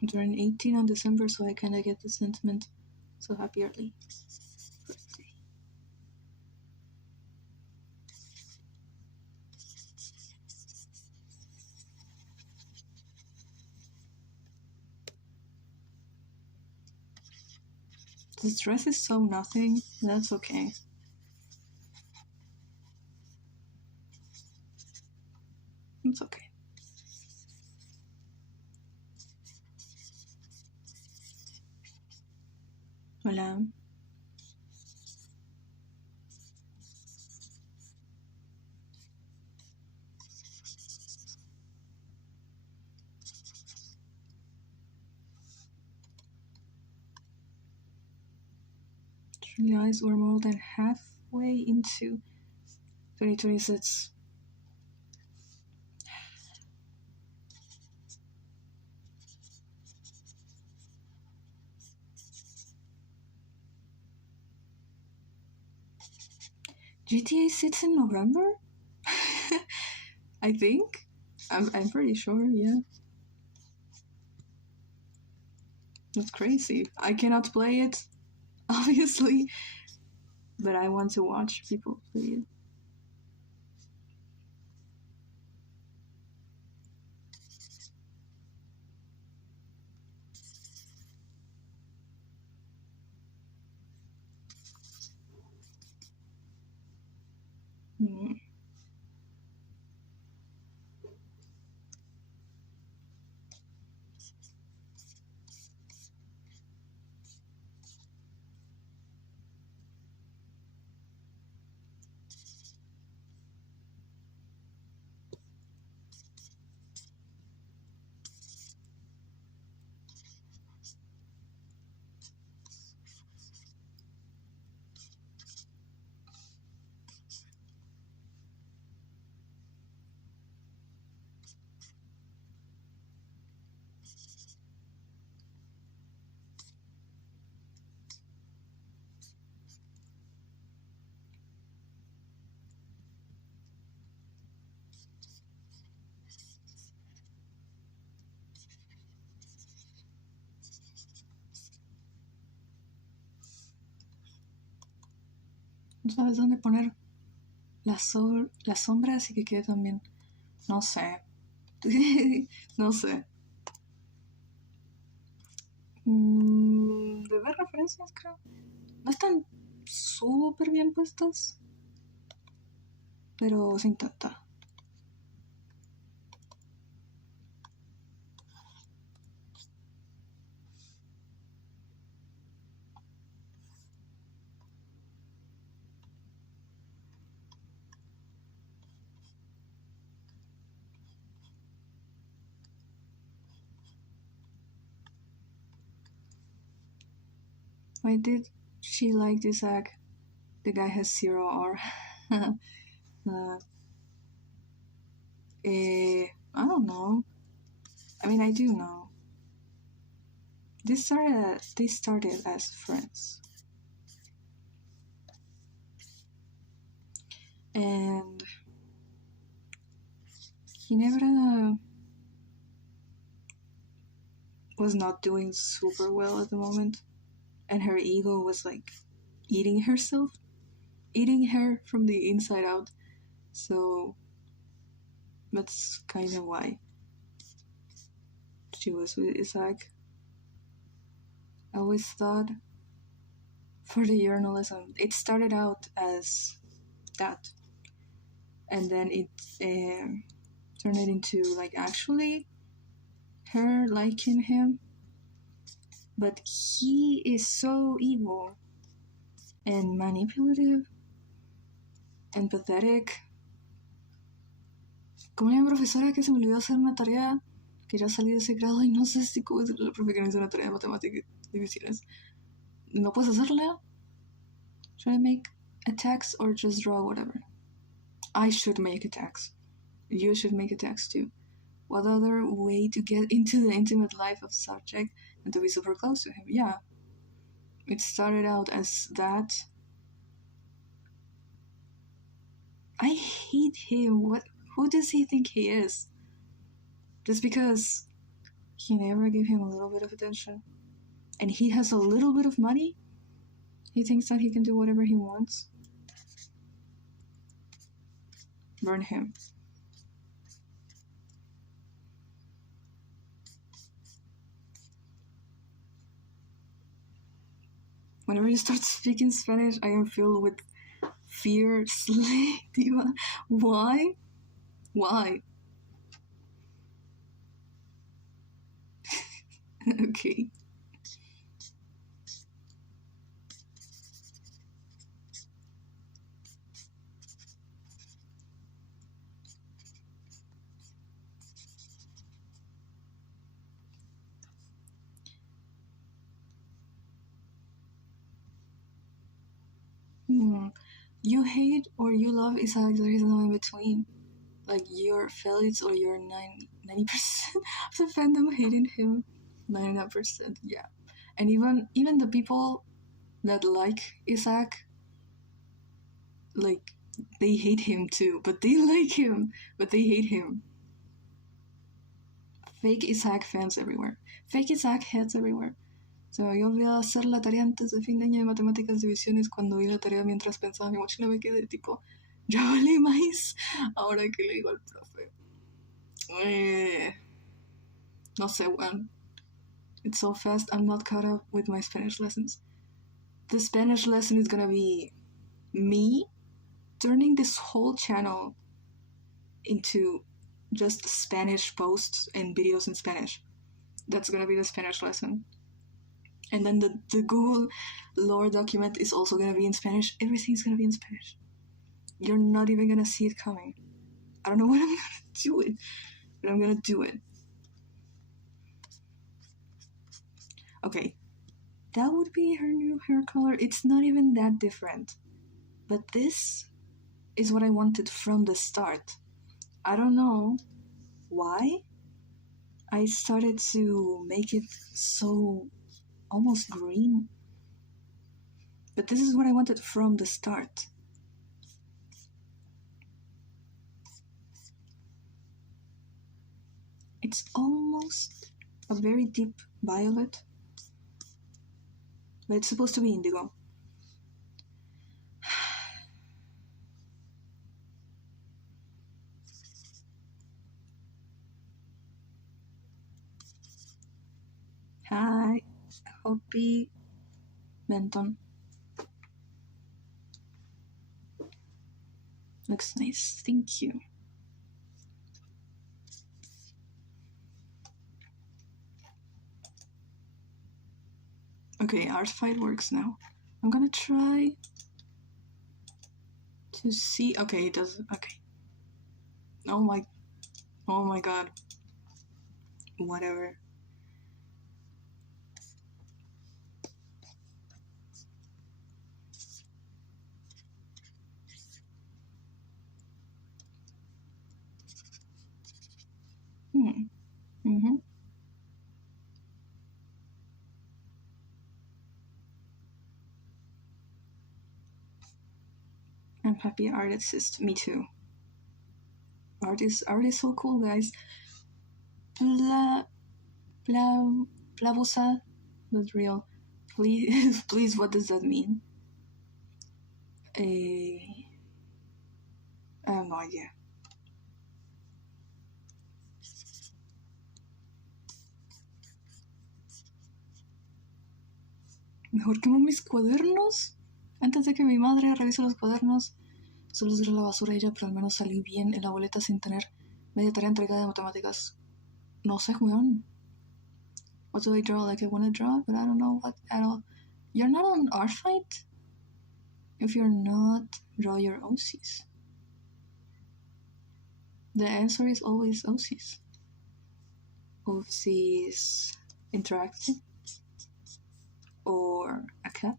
I turned 18 on December, so I kinda get the sentiment. So happy early birthday. The dress is so nothing. That's okay. It's okay. Hola. Guys, we're more than halfway into 2026. GTA 6 in November? I think. I'm pretty sure, yeah. That's crazy. I cannot play it, obviously, but I want to watch people play it. Hmm. No sabes dónde poner la sombra, así que quede también. No sé. No sé. De ver referencias, creo. No están súper bien puestas, pero se intenta. Why did she like this egg? The guy has 0 or I don't know. I mean, I do know. They started as friends. And he never was not doing super well at the moment. And her ego was like eating her from the inside out. So that's kind of why she was with Isaac. I always thought for the journalism, it started out as that. And then it turned it into like actually her liking him. But he is so evil and manipulative and pathetic. Como una profesora que se me olvidó hacer una tarea, que ya salí de ese grado y no sé si cómo decirle a la profe que no hizo una tarea de matemáticas divisiones. ¿No puedes hacerla? Should I make a text or just draw whatever? I should make a text. You should make a text too. What other way to get into the intimate life of subject and to be super close to him? Yeah. It started out as that. I hate him. Who does he think he is? Just because he never gave him a little bit of attention. And he has a little bit of money? He thinks that he can do whatever he wants? Burn him. Whenever you start speaking Spanish, I am filled with fear. Diva. Why? Why? Okay. You hate or you love Isaac, there is no in between. Like, you're Felix or you're 90% of the fandom hating him. 99%, yeah. And even the people that like Isaac, like, they hate him too, but they like him, but they hate him. Fake Isaac fans everywhere. Fake Isaac heads everywhere. Se me había olvidado hacer la tarea antes de fin de año de matemáticas divisiones. Cuando vi la tarea mientras pensaba en mi mochila me quedé tipo, ya vale más. Ahora que le digo al profe. No sé, weón. It's so fast, I'm not caught up with my Spanish lessons. The Spanish lesson is gonna be me turning this whole channel into just Spanish posts and videos in Spanish. That's gonna be the Spanish lesson. And then the Google lore document is also gonna be in Spanish. Everything's gonna be in Spanish. You're not even gonna see it coming. I don't know when I'm gonna do it, but I'm gonna do it. Okay, that would be her new hair color. It's not even that different. But this is what I wanted from the start. I don't know why I started to make it so almost green. But this is what I wanted from the start. It's almost a very deep violet, but it's supposed to be indigo. Happy Benton. Looks nice. Thank you. Okay, art fight works now. I'm gonna try to see. Okay, it does. Okay. Oh my god. Whatever. Mm-hmm. I'm happy art assist. Me too. Art is so cool, guys. Plavusa, but real. Please, please, what does that mean? I have no idea. Mejor quemo mis cuadernos antes de que mi madre revise los cuadernos. Solo tiré la basura ella, pero al menos salí bien en la boleta sin tener media tarea entregada de matemáticas. No sé, weón. What do I draw? Like I want to draw, but I don't know what at all. You're not on art fight? If you're not, draw your OCs. The answer is always OCs. OCs interacting or a cat.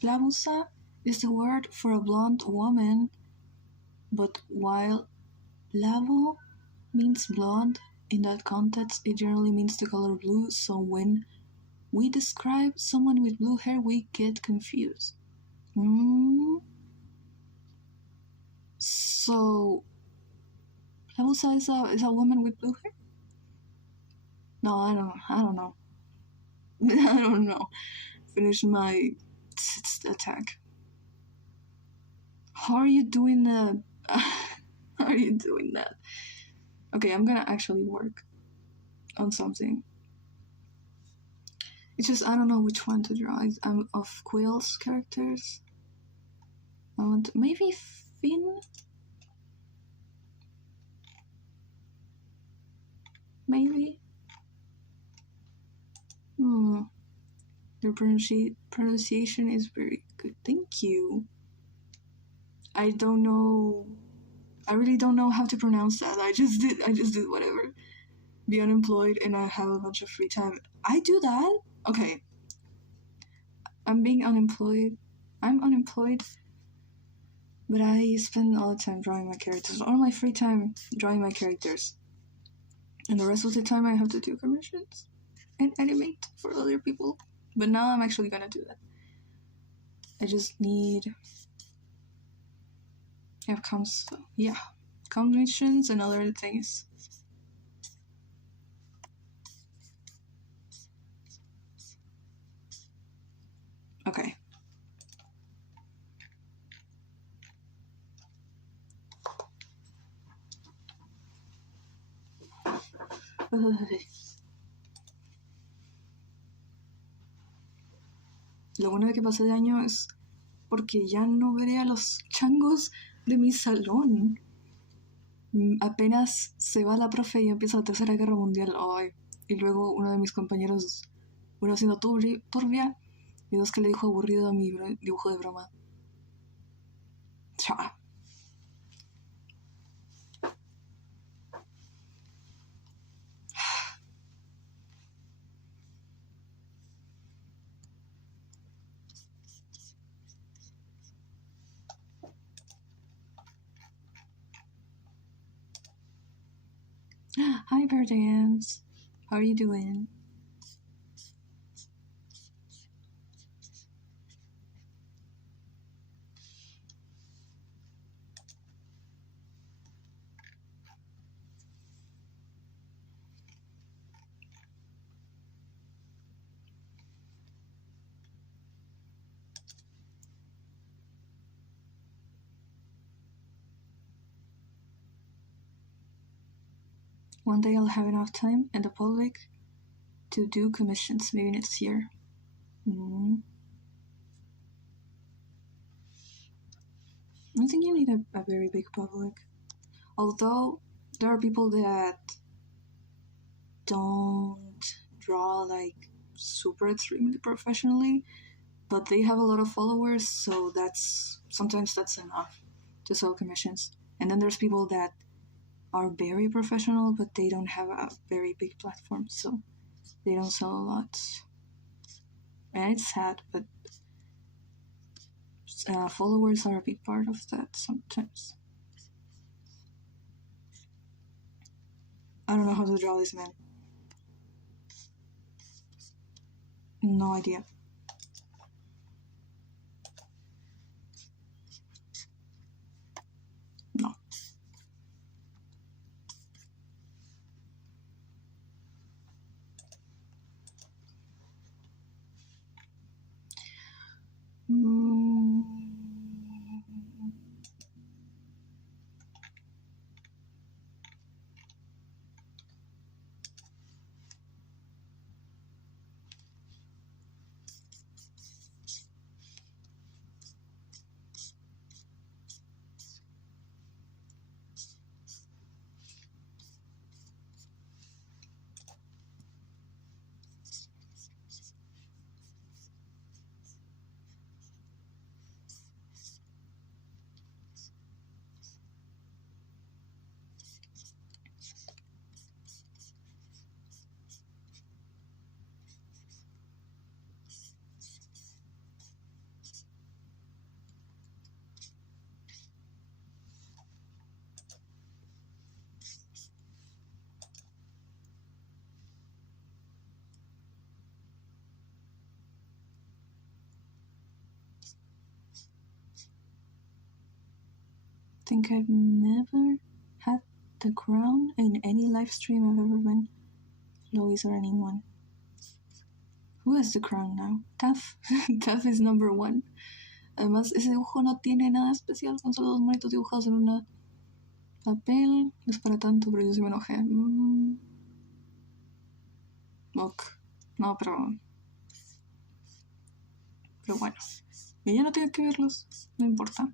Plabusa is the word for a blonde woman, but while plavo means blonde, in that context it generally means the color blue, so when we describe someone with blue hair we get confused. So Plabusa is a woman with blue hair? No, I don't know. I don't know. Finish my attack. How are you doing that? How are you doing that? Okay, I'm gonna actually work on something. It's just I don't know which one to draw. I'm of Quill's characters. I want maybe Finn. Maybe. Your pronunciation is very good. Thank you. I don't know. I really don't know how to pronounce that. I just did whatever. Be unemployed and I have a bunch of free time. I do that? Okay. I'm being unemployed. I'm unemployed. But I spend all the time drawing my characters. All my free time drawing my characters. And the rest of the time I have to do commissions and animate for other people. But now I'm actually gonna do that. I just need... commissions and other things. Okay. Lo bueno de que pasé de año es porque ya no veré a los changos de mi salón. Apenas se va la profe y empieza la Tercera Guerra Mundial. Ay. Y luego uno de mis compañeros, uno haciendo turbia y dos que le dijo aburrido a mi dibujo de broma. Cha. Hi, Verdance. How are you doing? One day I'll have enough time in the public to do commissions. Maybe next year. I don't think you need a very big public. Although there are people that don't draw like super extremely professionally, but they have a lot of followers, so sometimes that's enough to sell commissions. And then there's people that are very professional, but they don't have a very big platform, so they don't sell a lot. And it's sad, but followers are a big part of that sometimes. I don't know how to draw this man. No idea. No. I think I've never had the crown in any live stream I've ever been. Lois or anyone. Who has the crown now? Taf. Taf is number 1. Además, ese dibujo no tiene nada especial, son solo 2 monitos dibujados en una papel. No es para tanto, pero yo sí me enojé. Ok. No, pero bueno. Ella no tiene que verlos, no importa.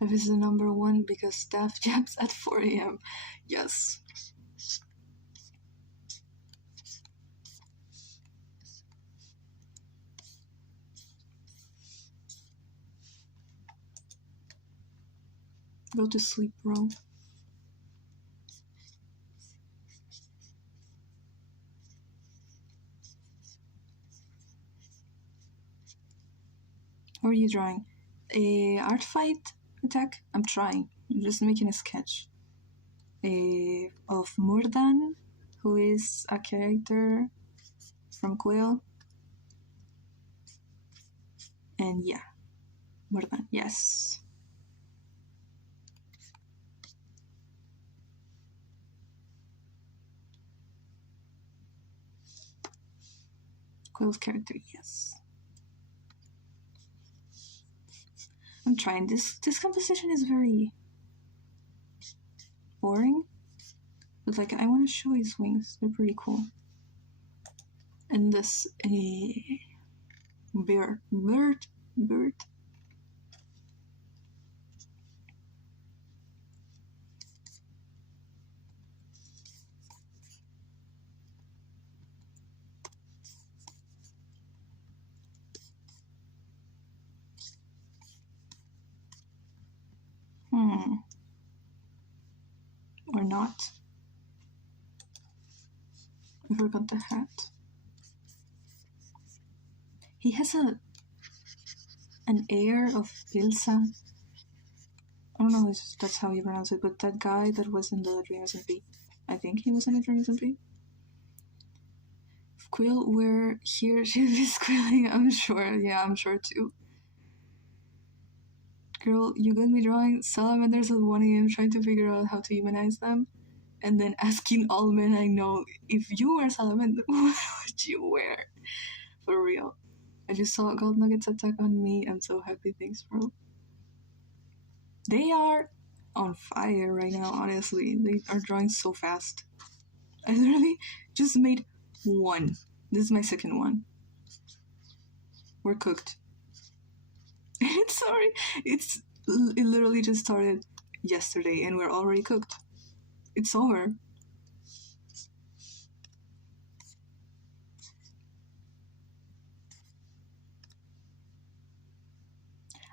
That is the number 1 because staff jabs at 4 a.m. Yes. Go to sleep, bro. What are you drawing? A art fight attack? I'm trying. I'm just making a sketch. Of Murdan, who is a character from Quill. And yeah, more than, yes. Quill's character, yes. I'm trying. This composition is very boring, but like I want to show his wings. They're pretty cool. And this bird. Or not. I forgot the hat. He has an air of Ilsa. I don't know if that's how you pronounce it, but that guy that was in the Dream SMP. I think he was in the Dream SMP. If Quill were here, she'd be squealing, I'm sure. Yeah, I'm sure too. Girl, you got me drawing salamanders at 1 a.m. trying to figure out how to humanize them, and then asking all men I know, if you were a salamander, what would you wear? For real. I just saw gold nuggets attack on me. I'm so happy. Thanks, bro. They are on fire right now, honestly. They are drawing so fast. I literally just made one. This is my second one. We're cooked. Sorry. It literally just started yesterday and we're already cooked. It's over.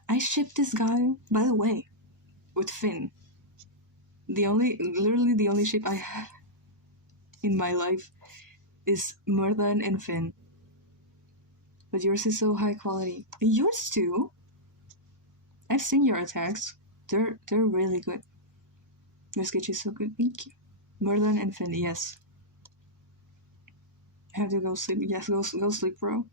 I shipped this guy, by the way, with Finn. Literally the only ship I have in my life is Murdan and Finn. But yours is so high quality. Yours too? I've seen your attacks. They're really good. Your sketch is so good. Thank you. Murdan and Finn, yes. I have to go sleep. Yes, go sleep, bro.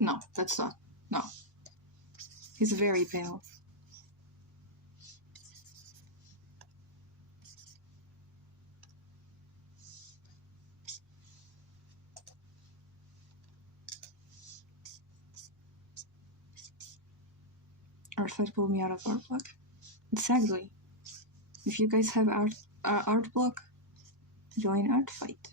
No, that's not. No. He's very pale. Art Fight pulled me out of art block. Exactly. If you guys have art block, join Art Fight.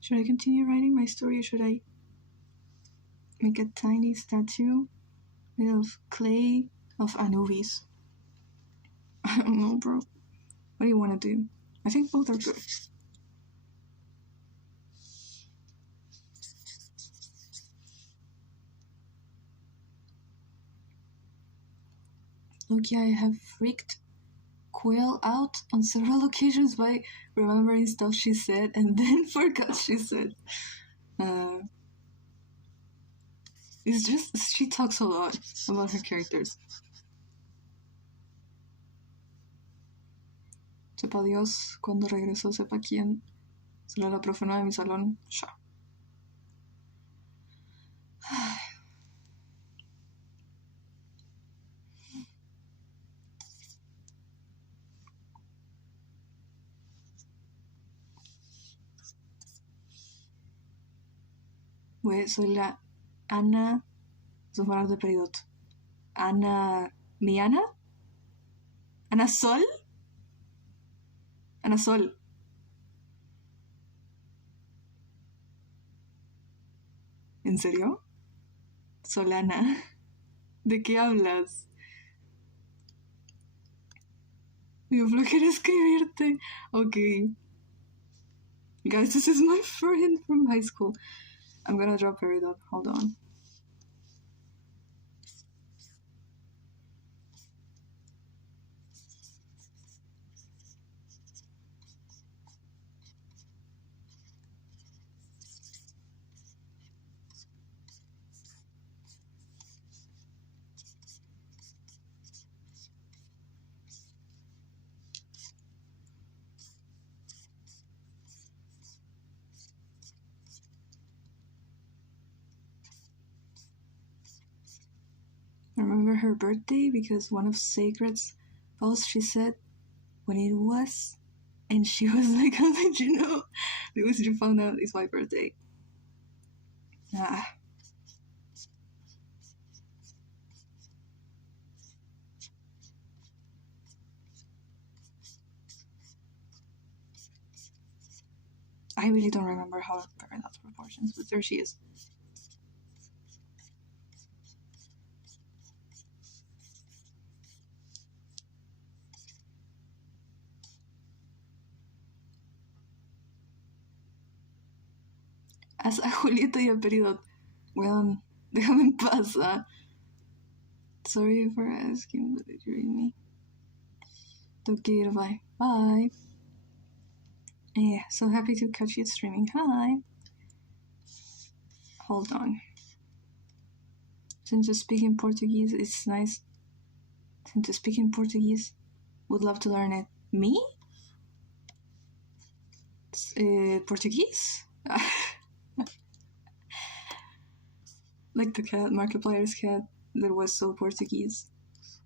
Should I continue writing my story or should I make a tiny statue made of clay of Anubis? I don't know, bro. What do you want to do? I think both are good. Loki, I have freaked Quill out on several occasions by remembering stuff she said and then forgot she said. It's just, she talks a lot about her characters. Sepa Dios, cuando regresó, sepa quién. Será la profe nueva de mi salón. Ya. Güey, soy la Ana. Son palabras de peridot. Ana. ¿Mi Ana? ¿Ana Sol? Ana Sol. ¿En serio? Solana. ¿De qué hablas? Me flojera escribirte. Ok. Guys, this is my friend from high school. I'm gonna drop peridot. Hold on. I remember her birthday because one of Sacred's posts she said when it was, and she was like, how did you know? Because you found out it's my birthday. Ah. I really don't remember how to compare those proportions, but there she is. Haz a Julieta y a Peridot. Weón, déjame en paz. Sorry for asking, but did you read me? Okay, bye. Bye. Yeah, so happy to catch you streaming. Hi. Hold on. Since speaking Portuguese is nice. Since speaking Portuguese, would love to learn it. Me? Portuguese? Like the cat, Markiplier's cat, that was so Portuguese.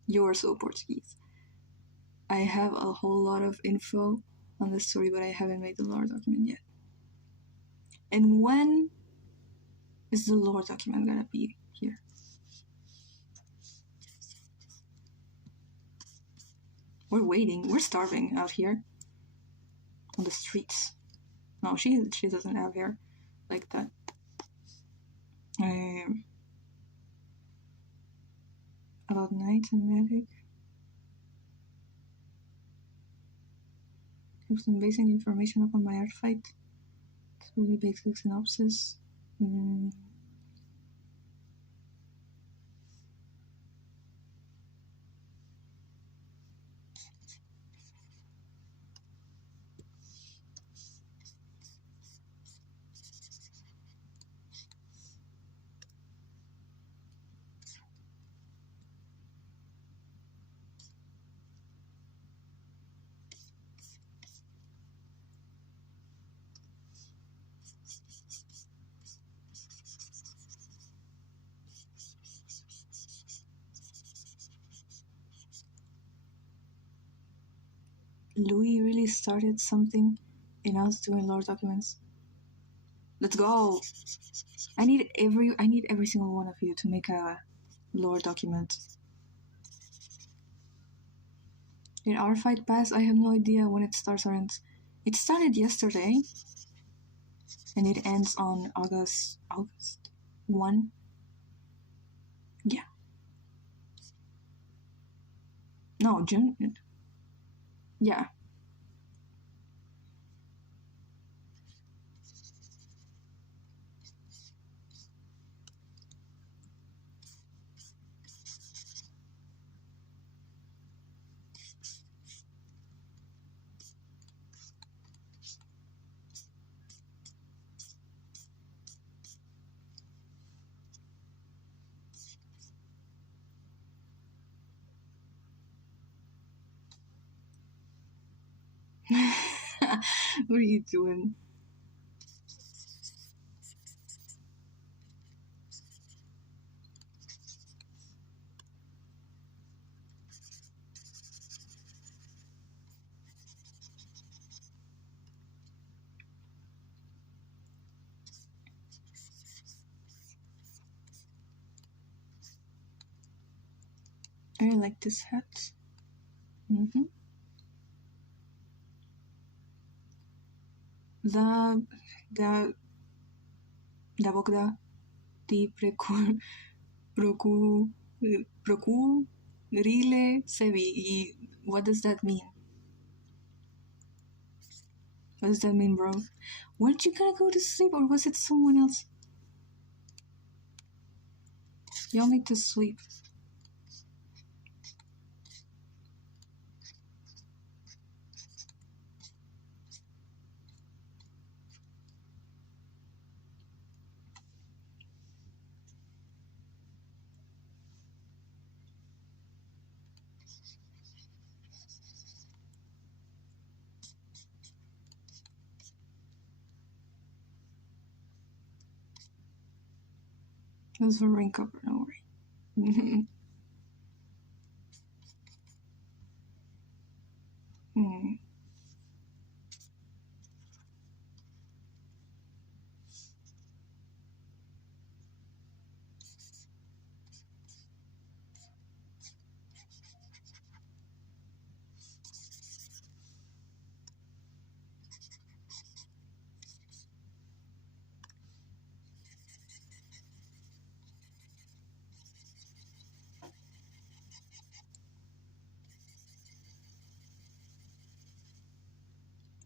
You're so Portuguese. I have a whole lot of info on the story, but I haven't made the lore document yet. And when is the lore document gonna be here? We're waiting. We're starving out here on the streets. No, she doesn't have hair like that. About Knight and Magic. Have some basic information up on my art fight. It's really basic synopsis. Louis really started something in us doing lore documents. Let's go! I need every single one of you to make a lore document. In our fight pass, I have no idea when it starts or ends. It started yesterday, and it ends on August 1. Yeah. No, June. Yeah. What are you doing? I like this hat. Mm-hmm. Da Bogda di procurile sevi. What does that mean? What does that mean, bro? Weren't you gonna go to sleep, or was it someone else? Y'all need to sleep. That's for rain cover, don't worry. Hmm.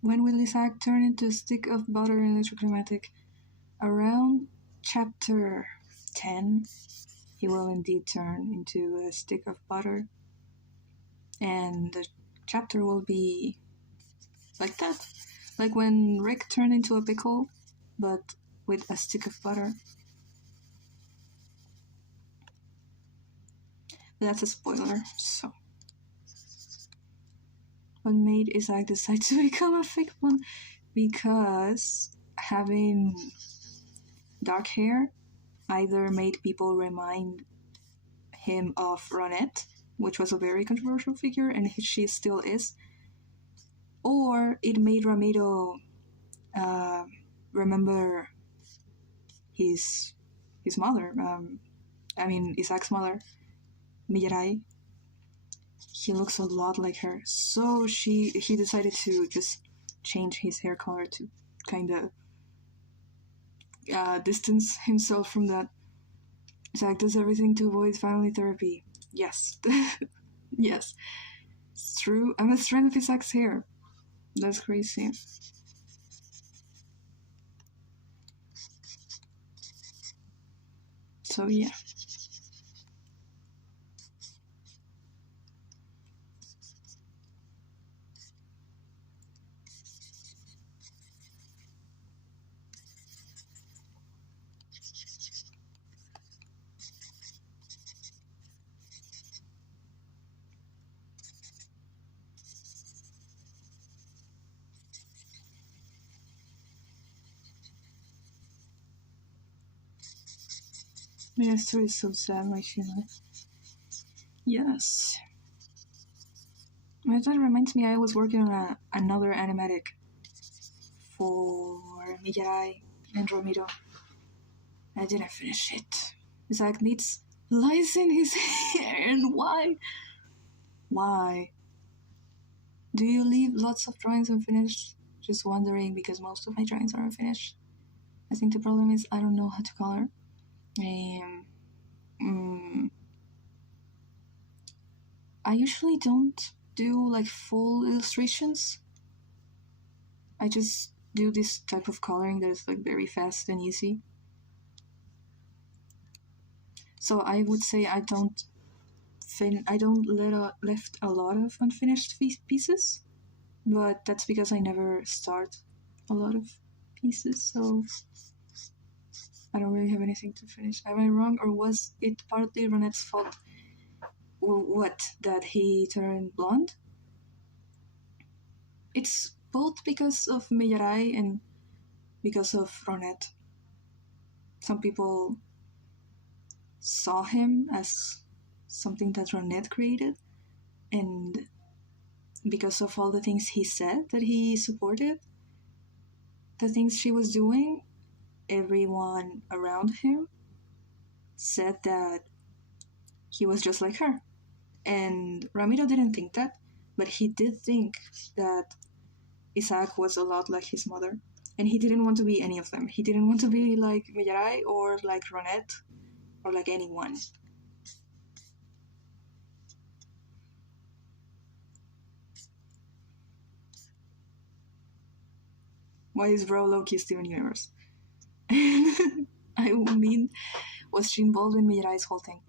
When will Isaac turn into a stick of butter in electrochromatic? Around chapter 10, he will indeed turn into a stick of butter. And the chapter will be like that. Like when Rick turned into a pickle, but with a stick of butter. That's a spoiler, so. What made Isaac decide to become a fake one? Because having dark hair either made people remind him of Ronette, which was a very controversial figure, and she still is, or it made Ramiro remember his mother. Isaac's mother, Mirai. He looks a lot like her, so he decided to just change his hair color to kind of distance himself from that. Isaac does everything to avoid family therapy. Yes. Yes. It's true. I'm a strand of Isaac's hair. That's crazy. So yeah. My story is so sad, my feeling. Yes. That reminds me, I was working on another animatic for Miyarai and Romero. I didn't finish it. Isaac needs lice in his hair, and why? Why? Do you leave lots of drawings unfinished? Just wondering, because most of my drawings are unfinished. I think the problem is I don't know how to color. I usually don't do like full illustrations. I just do this type of coloring that is like very fast and easy. So I would say I don't left a lot of unfinished pieces, but that's because I never start a lot of pieces, so I don't really have anything to finish. Am I wrong, or was it partly Ronette's fault? What, that he turned blonde? It's both because of Miyarai and because of Ronette. Some people saw him as something that Ronette created, and because of all the things he said that he supported, the things she was doing, everyone around him said that he was just like her. And Ramiro didn't think that, but he did think that Isaac was a lot like his mother. And he didn't want to be any of them. He didn't want to be like Millaray or like Ronette or like anyone. Why is Bro Loki Steven Universe? I mean, was she involved in Millaray's whole thing?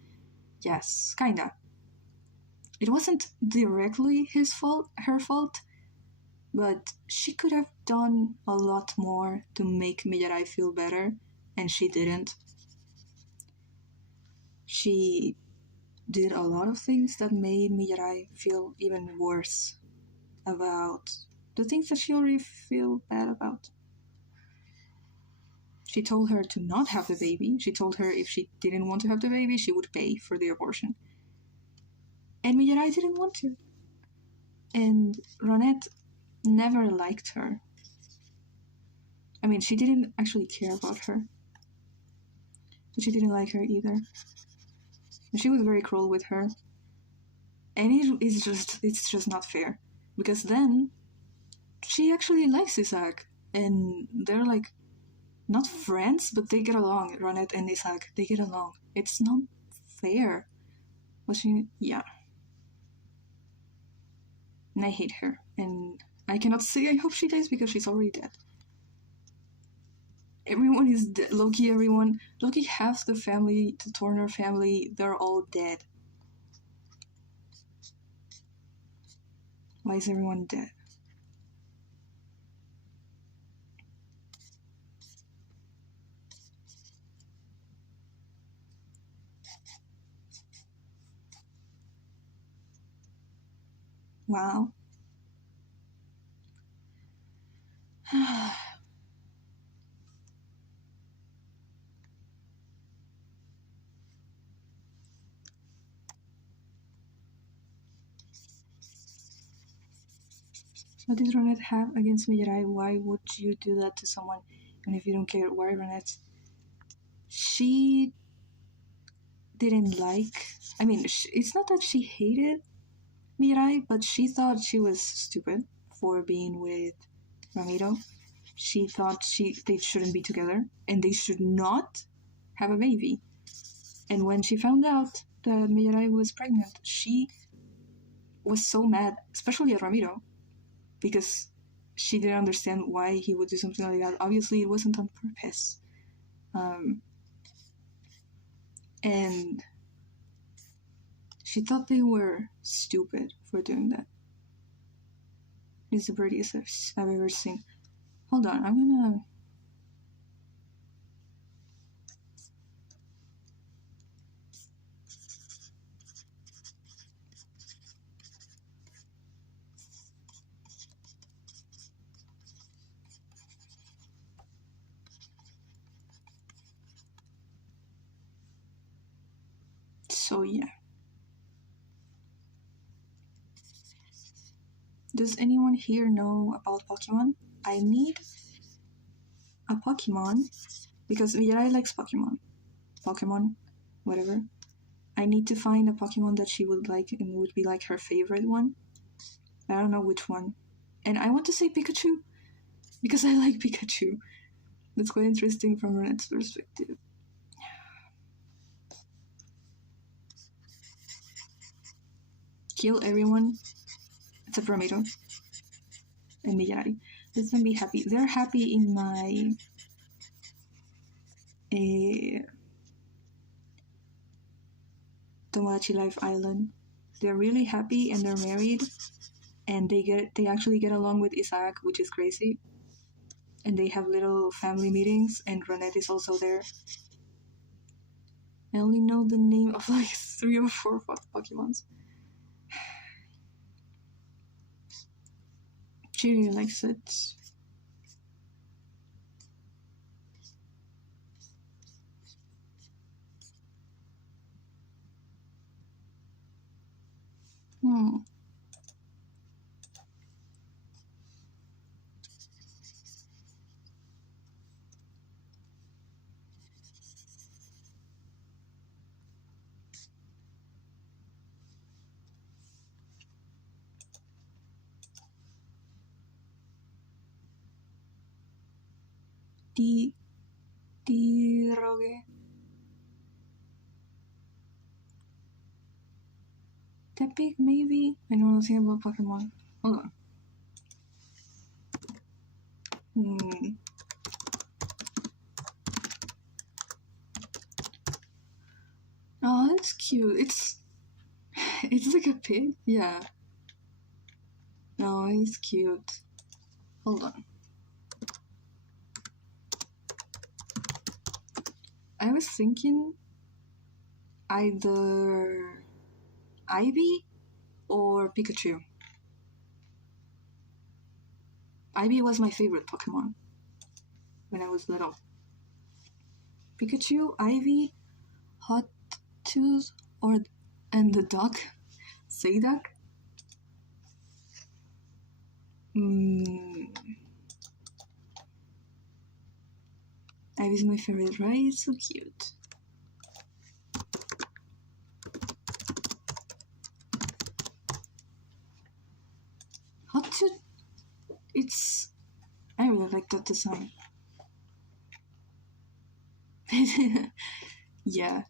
Yes, kinda. It wasn't directly her fault, but she could have done a lot more to make Millaray feel better, and she didn't. She did a lot of things that made Millaray feel even worse about the things that she already feel bad about. She told her to not have the baby. She told her if she didn't want to have the baby, she would pay for the abortion. And Millaray didn't want to. And Ronette never liked her. I mean, she didn't actually care about her. But she didn't like her either. And she was very cruel with her. And it's just not fair. Because then she actually likes Isaac. And they're like, not friends, but they get along. Ronette and Isaac, they get along. It's not fair. But yeah. And I hate her. And I cannot say I hope she dies because she's already dead. Everyone is dead. Loki, everyone. Loki, half the family, the Turner family, they're all dead. Why is everyone dead? Wow. What did Ronette have against Millaray? Why would you do that to someone even if you don't care? Why Ronette? She didn't like... I mean, it's not that she hated Millaray, but she thought she was stupid for being with Ramiro. She thought they shouldn't be together and they should not have a baby. And when she found out that Millaray was pregnant, she was so mad, especially at Ramiro, because she didn't understand why he would do something like that. Obviously, it wasn't on purpose. And she thought they were stupid for doing that. It's the prettiest I've ever seen. Hold on, I'm gonna... So yeah. Does anyone here know about Pokemon? I need a Pokemon because Mirai likes Pokemon. Pokemon, whatever. I need to find a Pokemon that she would like and would be like her favorite one. I don't know which one. And I want to say Pikachu because I like Pikachu. That's quite interesting from Renette's perspective. Kill everyone except Ramiro and Miyari. Let them be happy. They're happy in my Tomodachi Life Island. They're really happy and they're married and they actually get along with Isaac, which is crazy. And they have little family meetings and Ronette is also there. I only know the name of like 3 or 4 Pokemons. She really likes it. Tiroge. Tepic, maybe? I know nothing about Pokemon. Hold on. Oh, that's cute. It's like a pig? Yeah. No, he's cute. Hold on. I was thinking either Ivy or Pikachu. Ivy was my favorite Pokemon when I was little. Pikachu, Ivy, Hot Tooth, and the duck, Psyduck. Ivy's my favorite, right? It's so cute. Hot Tooth, I really like that design. Yeah.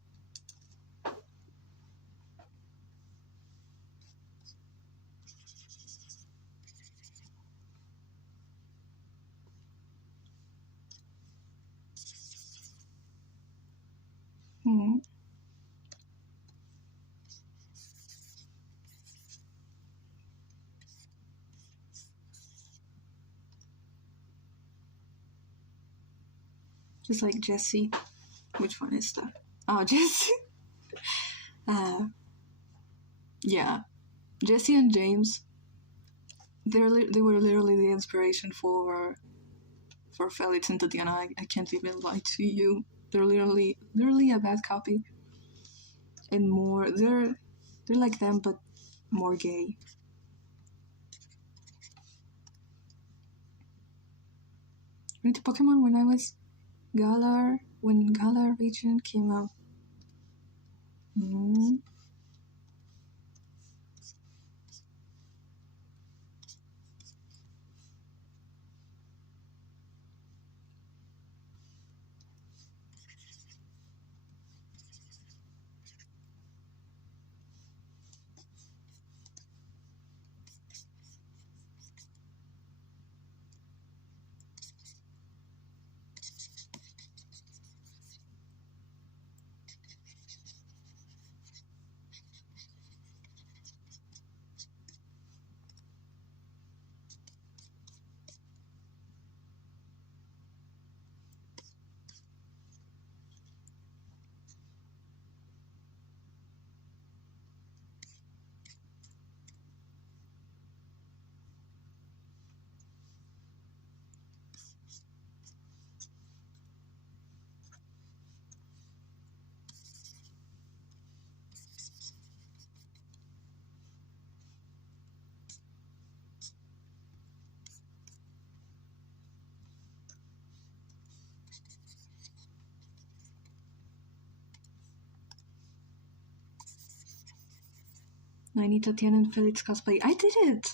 Just like Jessie. Which one is that? Oh, Jessie. Yeah. Jessie and James. They were literally the inspiration for Felix and Tatiana. I can't even lie to you. They're literally a bad copy. And more, they're like them, but more gay. Into Pokemon when I was Galar, when Galar region came out. I need Tatiana and Felix cosplay. I did it!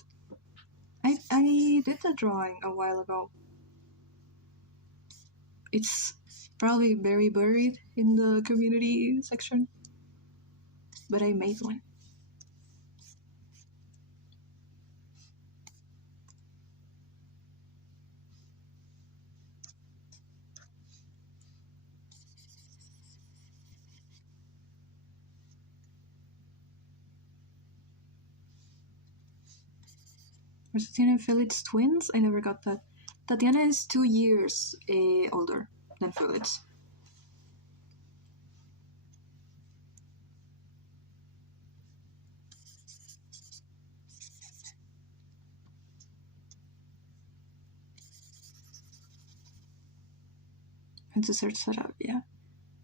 I did the drawing a while ago. It's probably very buried in the community section, but I made one. Are Tatiana and Felix twins? I never got that. Tatiana is 2 years older than Felix. And to search that up, yeah.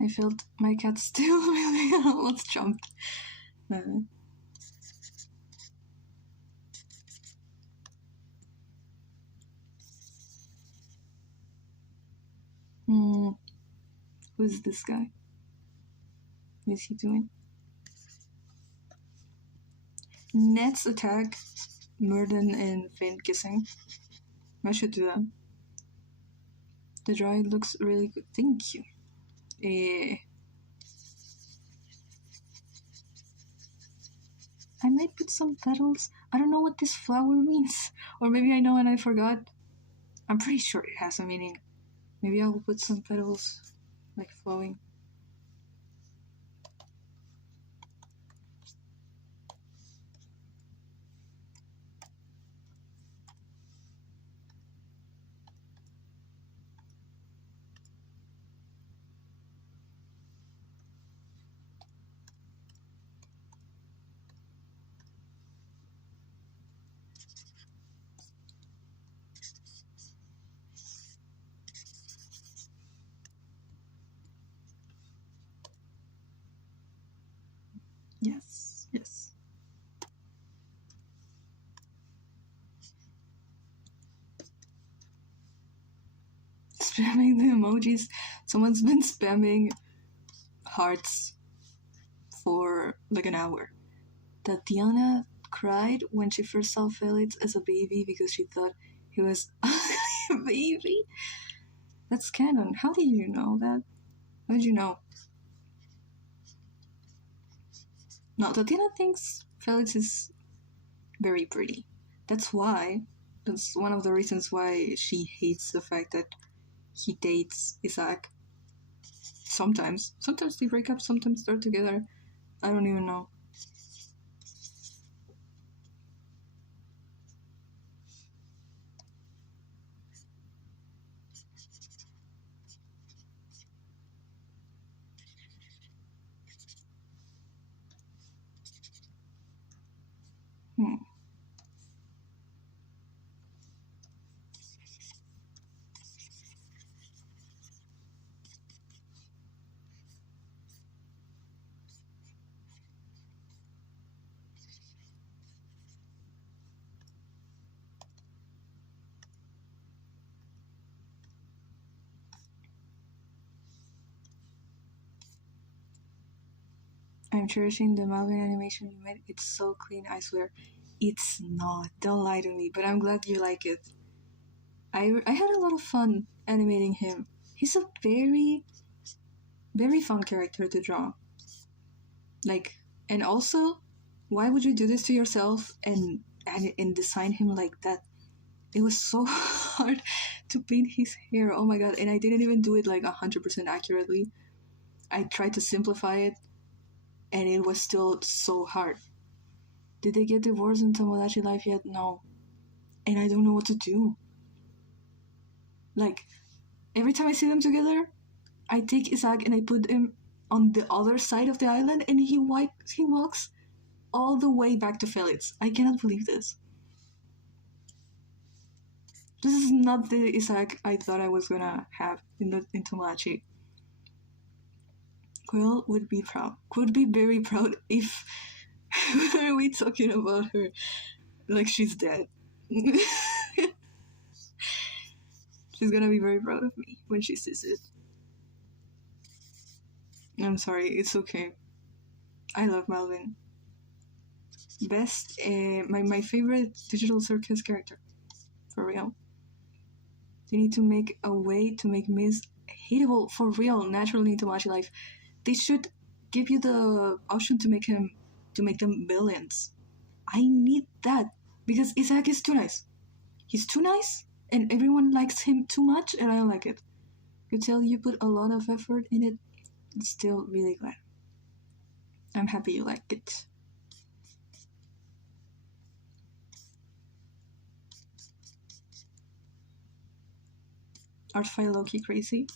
I felt my cat still really almost jumped. Who's this guy? What is he doing? Net's attack, Murden and Faint Kissing. I should do that. The dry looks really good. Thank you. I might put some petals. I don't know what this flower means. Or maybe I know and I forgot. I'm pretty sure it has a meaning. Maybe I will put some petals, like flowing. Yes, yes. Spamming the emojis. Someone's been spamming hearts for like an hour. Tatiana cried when she first saw Felix as a baby because she thought he was a baby. That's canon. How did you know that? How did you know? No, Tatiana thinks Felix is very pretty. That's why. That's one of the reasons why she hates the fact that he dates Isaac. Sometimes. Sometimes they break up, sometimes they're together. I don't even know. Hmm. I'm cherishing the Malvin animation you made. It's so clean, I swear. It's not. Don't lie to me, but I'm glad you like it. I had a lot of fun animating him. He's a very, very fun character to draw. Like, and also, why would you do this to yourself and design him like that? It was so hard to paint his hair. Oh my god! And I didn't even do it like 100% accurately. I tried to simplify it, and it was still so hard. Did they get divorced in Tomodachi Life yet? No. And I don't know what to do. Like, every time I see them together, I take Isaac and I put him on the other side of the island, and he walks all the way back to Felix. I cannot believe this. This is not the Isaac I thought I was gonna have in Tomodachi. Quill would be proud. Could be very proud if are we talking about her like she's dead. She's gonna be very proud of me when she sees it. I'm sorry, it's okay. I love Malvin. Best, my favorite digital circus character. For real. They need to make a way to make Miz hateable for real, naturally into Tomodachi Life. They should give you the option to make them villains. I need that because Isaac is too nice. He's too nice, and everyone likes him too much, and I don't like it. You tell you put a lot of effort in it. It's still really glad. I'm happy you like it. Art file low-key crazy.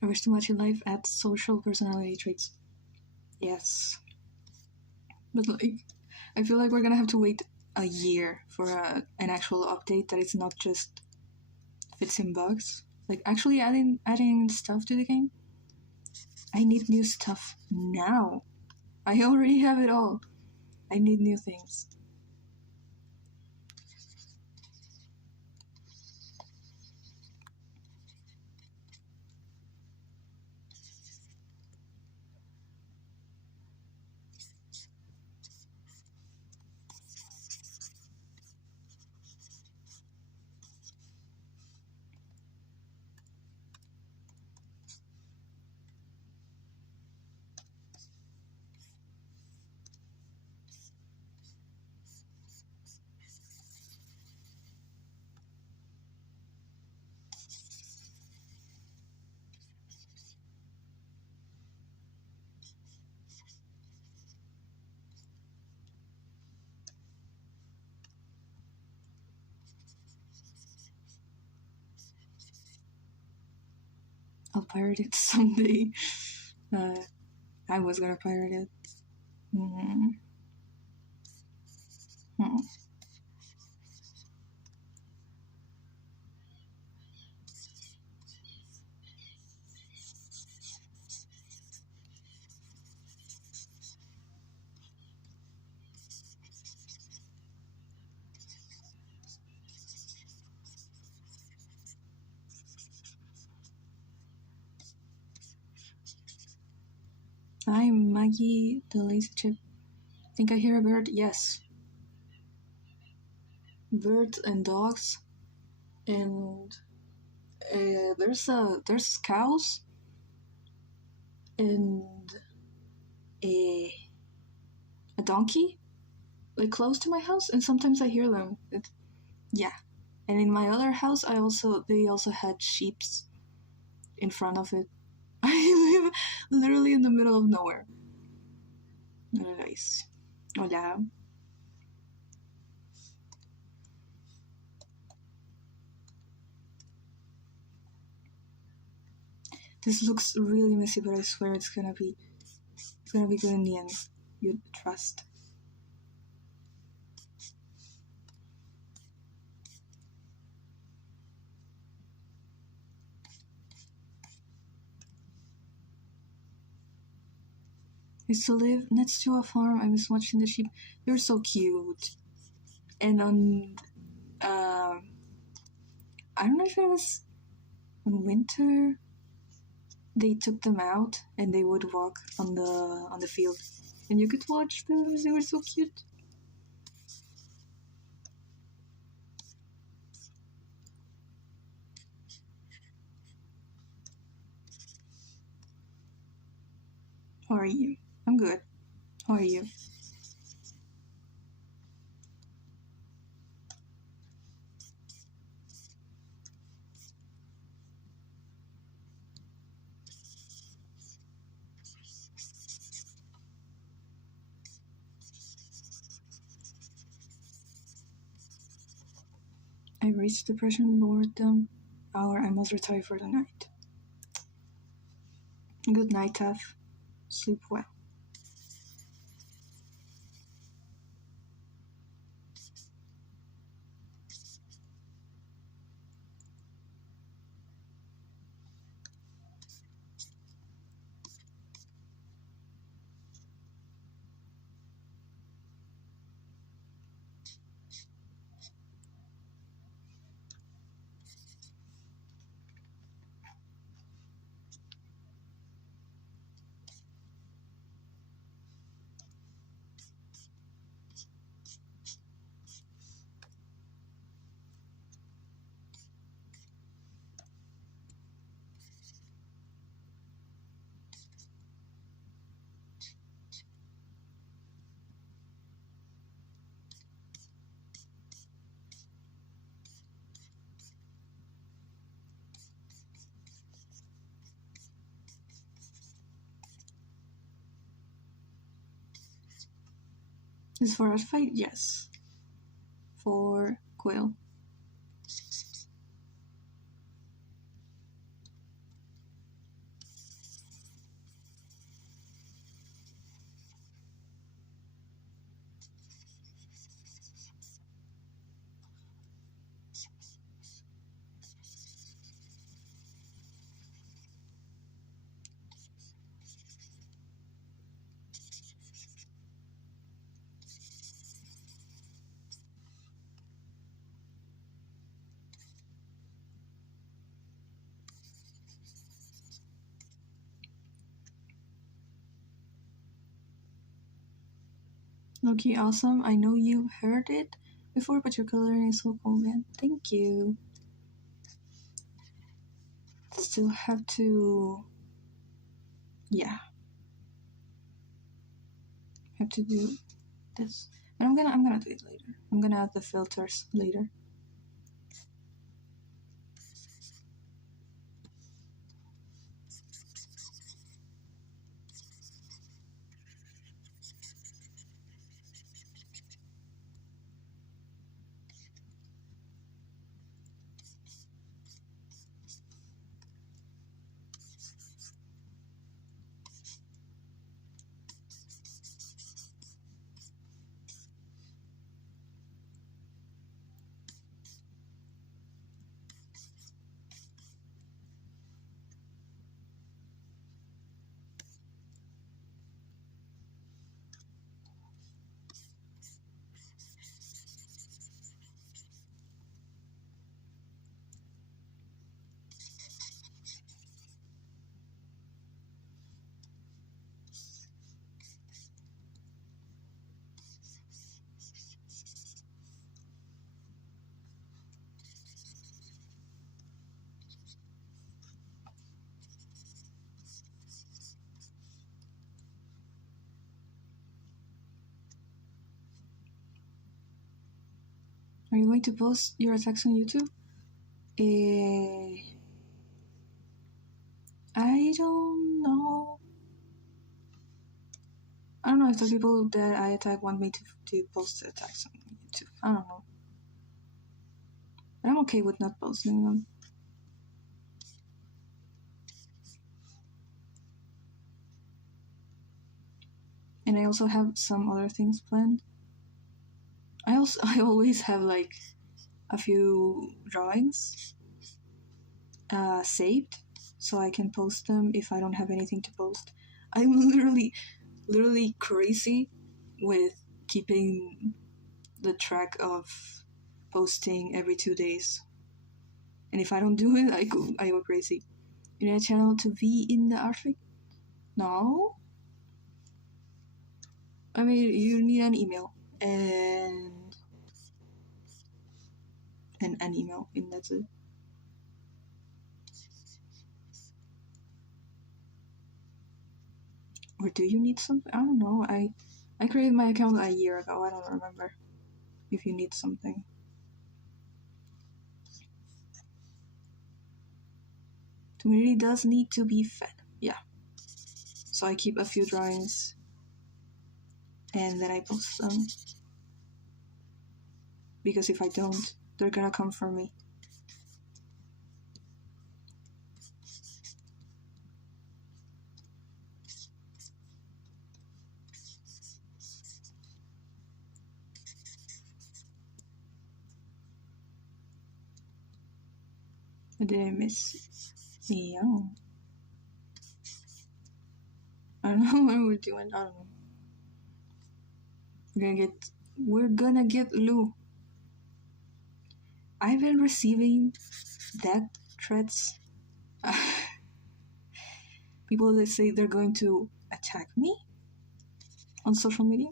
I wish Tomodachi Life adds social personality traits. Yes. But like, I feel like we're gonna have to wait a year for an actual update that is not just fixing bugs. Like actually adding stuff to the game. I need new stuff now. I already have it all. I need new things. I'll pirate it someday. I was gonna pirate it. Mm. Hmm. I'm Maggie, the lazy chip. Think I hear a bird? Yes. Birds and dogs, and there's cows and a a donkey like close to my house, and sometimes I hear them. Yeah, and in my other house, they also had sheeps in front of it. I live literally in the middle of nowhere. Nice. Hola. This looks really messy, but I swear it's gonna be good in the end. You trust. I used to live next to a farm. I was watching the sheep. They were so cute. And on, I don't know if it was in winter, they took them out and they would walk on the field, and you could watch them. They were so cute. How are you? I'm good. How are you? I reached depression, lordom hour. I must retire for the night. Good night, Taff. Sleep well. Is for a fight? Yes. For Quill. Okay, awesome. I know you heard it before, but your coloring is so cool, man. Thank you. Still have to, yeah, have to do this. But I'm gonna do it later. I'm gonna add the filters later. Are you going to post your attacks on YouTube? I don't know. I don't know if the people that I attack want me to post the attacks on YouTube. I don't know. But I'm okay with not posting them. And I also have some other things planned. I always have like a few drawings saved so I can post them if I don't have anything to post. I'm literally crazy with keeping the track of posting every 2 days. And if I don't do it, I go crazy. You need a channel to be in the Arctic? No. I mean, you need an email and an email, and that's it. Or do you need something? I don't know. I created my account a year ago. I don't remember if you need something. Community does need to be fed. Yeah. So I keep a few drawings and then I post them. Because if I don't, they're gonna come for me. Did I miss? Yeah. I don't know what we're doing. I don't know. We're gonna get Lou. I've been receiving death threats. People that say they're going to attack me on social media.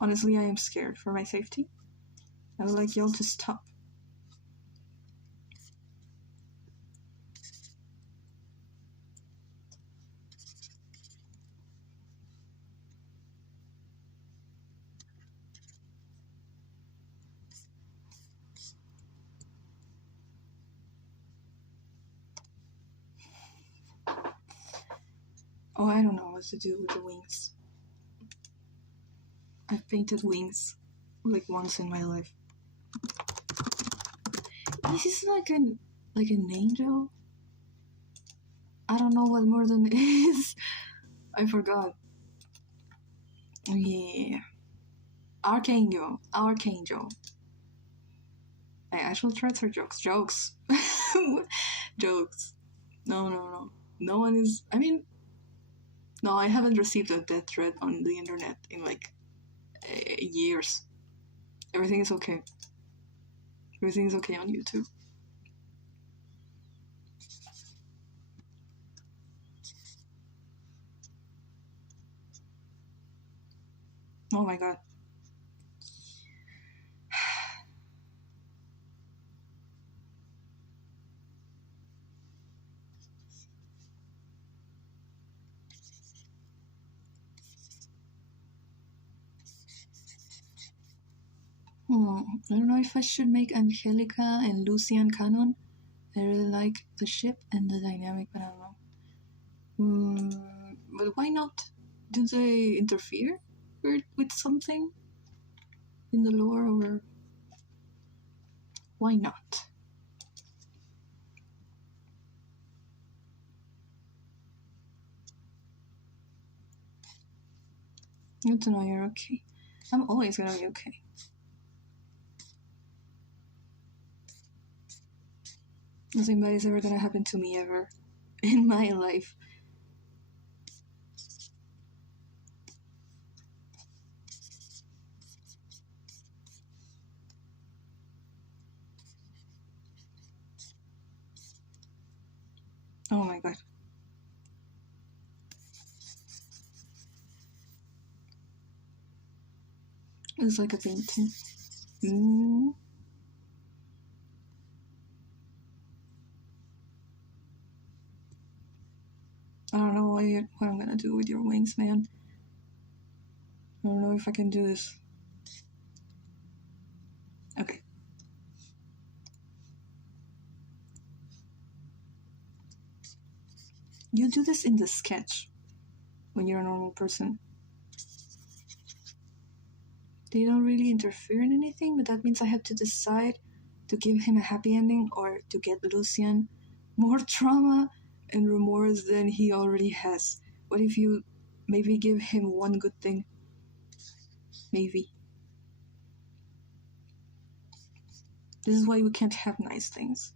Honestly, I am scared for my safety. I would like y'all to stop. Oh, I don't know what to do with the wings. I've painted wings like once in my life. This is like an angel. I don't know what more than is. I forgot. Yeah. Archangel. My actual threats are jokes. Jokes. No. No one is. I mean, no, I haven't received a death threat on the internet in like years. Everything is okay. Everything is okay on YouTube. Oh my god. I don't know if I should make Angelica and Lucian canon. I really like the ship and the dynamic, but I don't know. But why not? Do they interfere with something in the lore, or why not? Good to know you're okay. I'm always gonna be okay. Nothing bad is ever gonna happen to me ever in my life. Oh my god. It's like a painting. I don't know what I'm gonna do with your wings, man. I don't know if I can do this. You do this in the sketch when you're a normal person. They don't really interfere in anything, but that means I have to decide to give him a happy ending or to get Lucian more trauma and remorse than he already has. What if you maybe give him one good thing? Maybe. This is why we can't have nice things.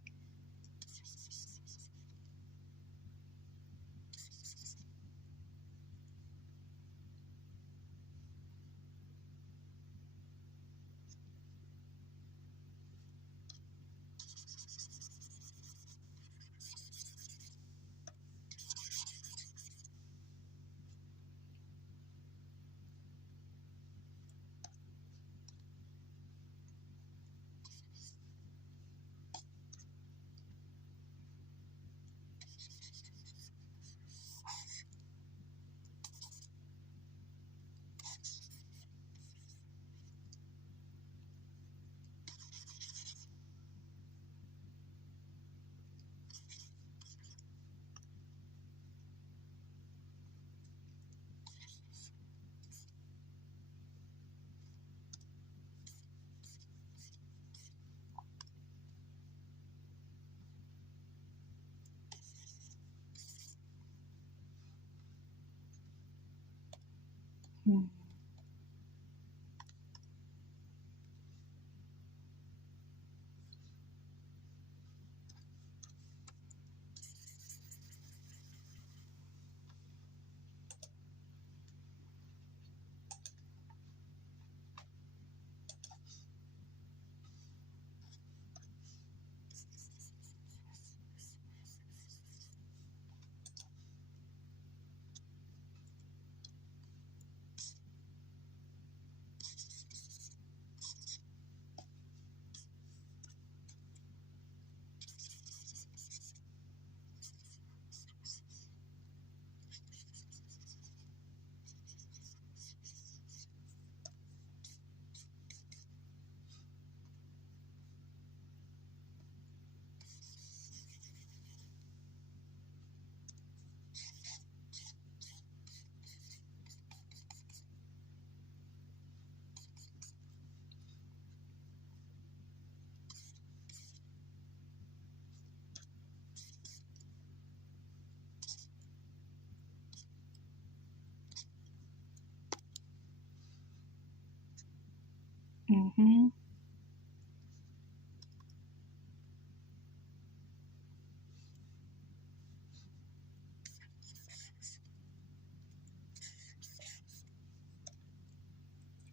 Mm-hmm.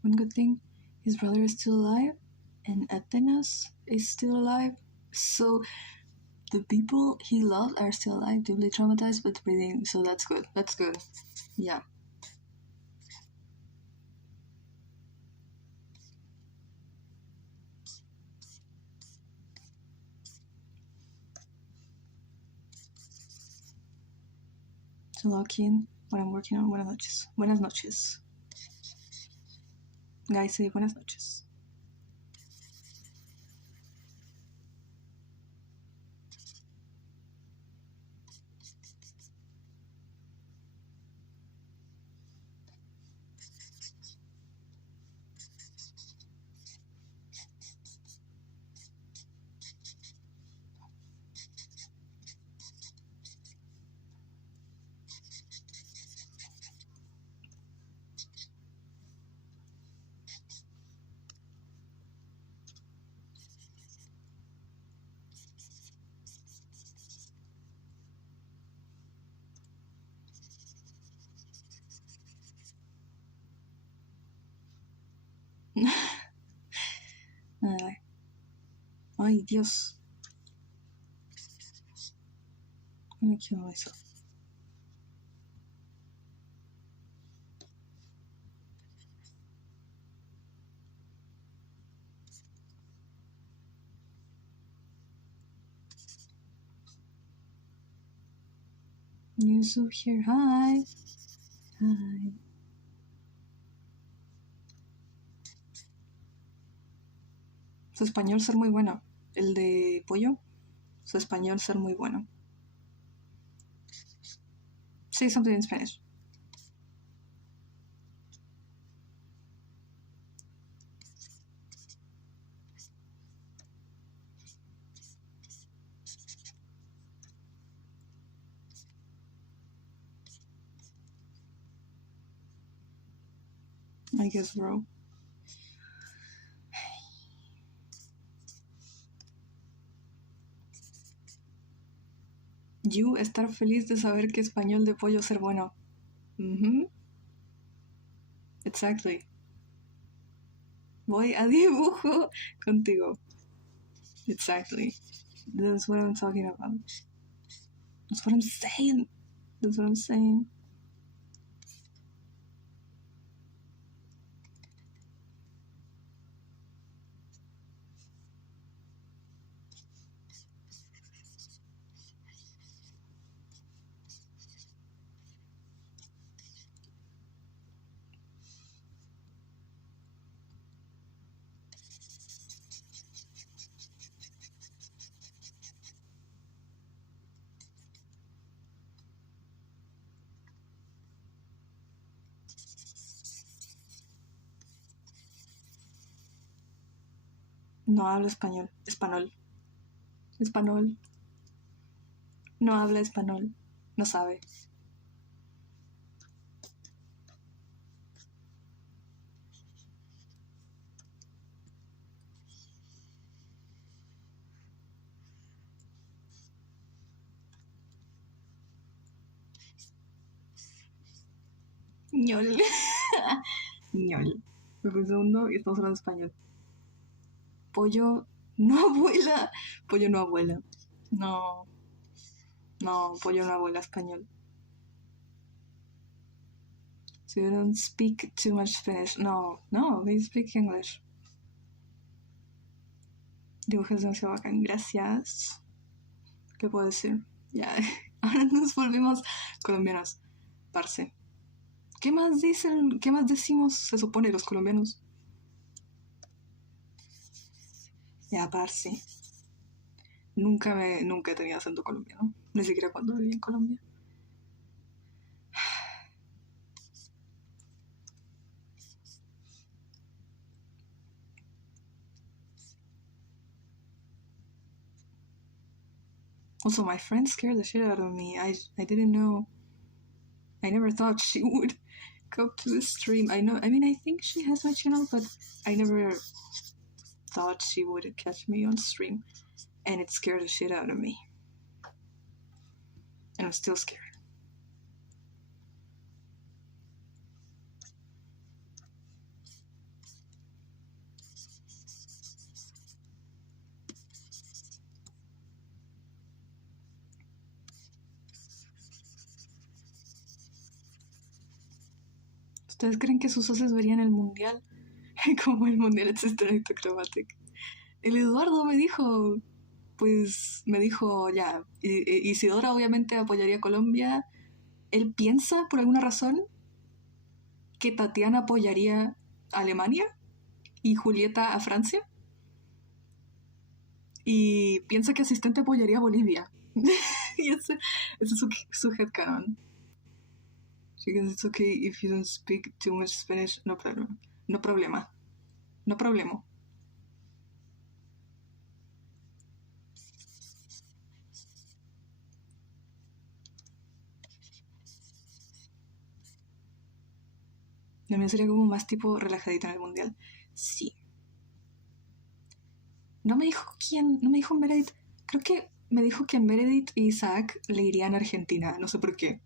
One good thing, his brother is still alive, and Athenas is still alive. So the people he loved are still alive, deeply traumatized but breathing. So that's good. That's good. Yeah. So lock in what I'm working on. Buenas noches. Buenas noches. Guys, say buenas noches. Ay, Dios. I'm gonna kill myself. Yusuf here. Hi. Hi. Su español ser muy bueno. El de pollo. Su español ser muy bueno. Say something in Spanish. I guess, bro. You estar feliz de saber que español de pollo ser bueno. Exactly. Voy a dibujo contigo. Exactly. That's what I'm talking about. That's what I'm saying. That's what I'm saying. No habla español. Español. Español. No habla español. No sabe. ñol. ñol. Me fue un segundo y estamos hablando español. Pollo no abuela. Pollo no abuela. No. No, pollo no abuela español. So you don't speak too much Spanish. No, they speak English. Dibujas demasiado bacán. Gracias. ¿Qué puedo decir? Ya. Ahora nos volvimos colombianos. Parce. ¿Qué más dicen? ¿Qué más decimos, se supone, los colombianos? Ya, parce. Nunca he tenido acento colombiano. Ni siquiera cuando viví en Colombia. Also, my friend scared the shit out of me. I didn't know. I never thought she would come to the stream. I think she has my channel, but I never thought she would catch me on stream. And it scared the shit out of me. And I'm still scared. ¿Ustedes creen que sus socios verían el mundial? Como el mundial es Straight Acrobatic. El Eduardo me dijo, ya, Isidora obviamente apoyaría a Colombia. Él piensa, por alguna razón, que Tatiana apoyaría a Alemania y Julieta a Francia. Y piensa que Asistente apoyaría a Bolivia. Y ese es su headcanon. Because it's okay if you don't speak too much Spanish, no problem. No problema. No problema. La mía sería como más tipo relajadita en el mundial. Sí. No me dijo quién, no me dijo Meredith. Creo que me dijo que Meredith y Isaac le irían a Argentina. No sé por qué.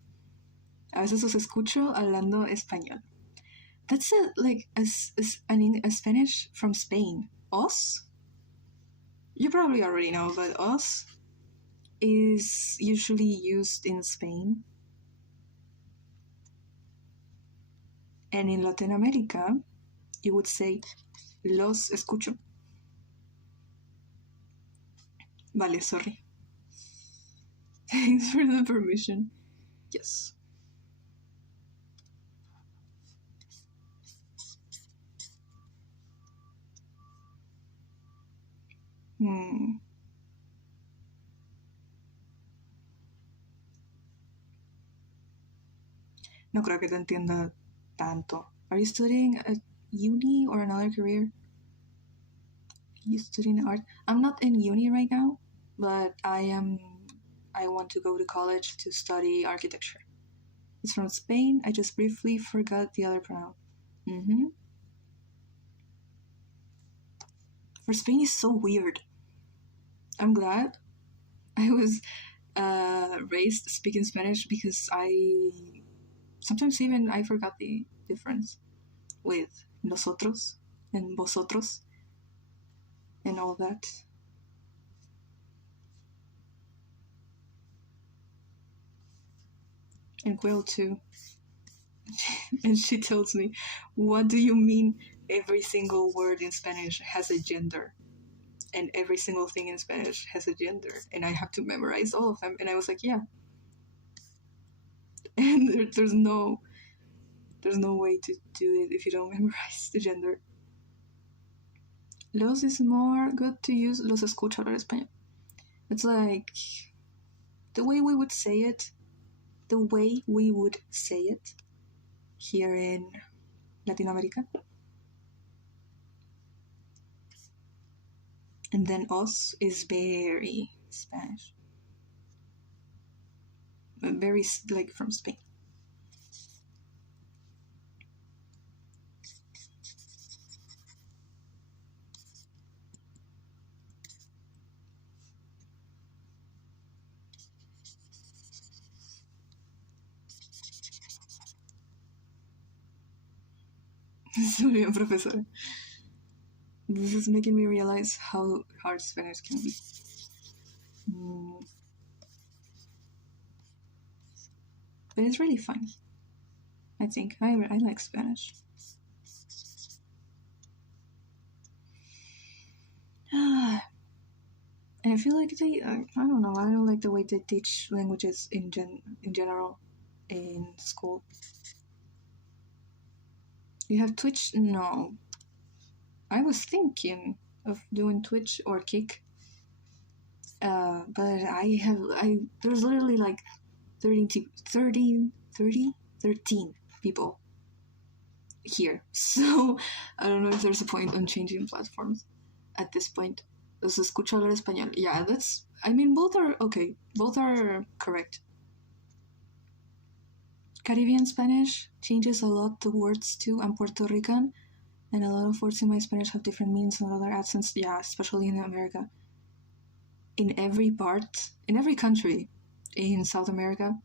A veces os escucho hablando español. That's a Spanish from Spain. Os? You probably already know, but os is usually used in Spain. And in Latin America, you would say los escucho. Vale, sorry. Thanks for the permission. Yes. No creo que te entienda tanto. Are you studying at uni or another career? Are you studying art? I'm not in uni right now, but I want to go to college to study architecture. It's from Spain. I just briefly forgot the other pronoun. For Spain is so weird. I'm glad I was raised speaking Spanish because sometimes even I forgot the difference with nosotros and vosotros and all that. And Quill too. And she tells me, what do you mean every single word in Spanish has a gender? And every single thing in Spanish has a gender. And I have to memorize all of them. And I was like, yeah. And there's no way to do it if you don't memorize the gender. Los is more good to use. Los escucho hablar español. It's like the way we would say it here in Latin America. And then os is very Spanish. Very, like, from Spain. Sorry, professor. This is making me realize how hard Spanish can be. But it's really fun. I think I like Spanish. And I feel like I don't know, I don't like the way they teach languages in general in school. You have Twitch? No. I was thinking of doing Twitch or Kick. But there's literally like 13 people here. So I don't know if there's a point on changing platforms at this point. Los escucho hablar español. Yeah, both are okay. Both are correct. Caribbean Spanish changes a lot the words too. I'm Puerto Rican, and a lot of words in my Spanish have different meanings and other accents. Yeah, especially in America. In every country, in South America,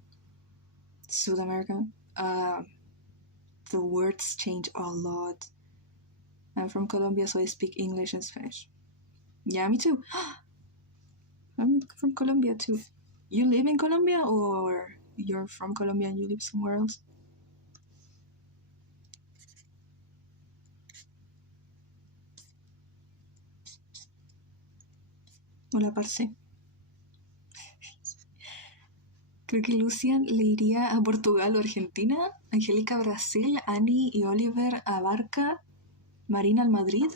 the words change a lot. I'm from Colombia, so I speak English and Spanish. Yeah, me too. I'm from Colombia too. You live in Colombia, or you're from Colombia and you live somewhere else? Hola, parce. Creo que Lucian le iría a Portugal o Argentina, Angélica a Brasil, Annie y Oliver a Barca, Marina al Madrid,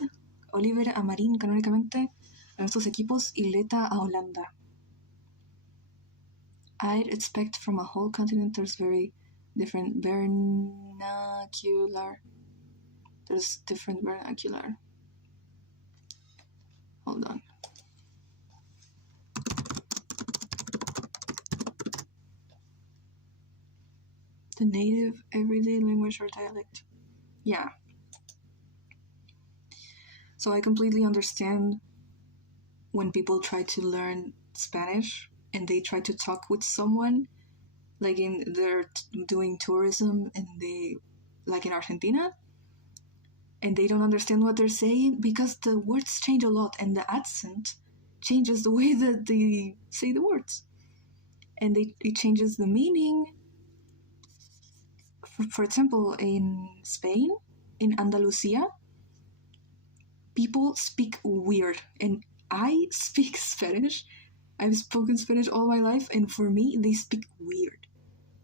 Oliver a Marín canónicamente a nuestros equipos y Leta a Holanda. I'd expect from a whole continent there's very different vernacular. Hold on. The native everyday language or dialect. Yeah. So I completely understand when people try to learn Spanish and they try to talk with someone, like they're doing tourism and like in Argentina, and they don't understand what they're saying because the words change a lot and the accent changes the way that they say the words, and it changes the meaning. For example, in Spain, in Andalusia, people speak weird, and I speak Spanish. I've spoken Spanish all my life, and for me, they speak weird.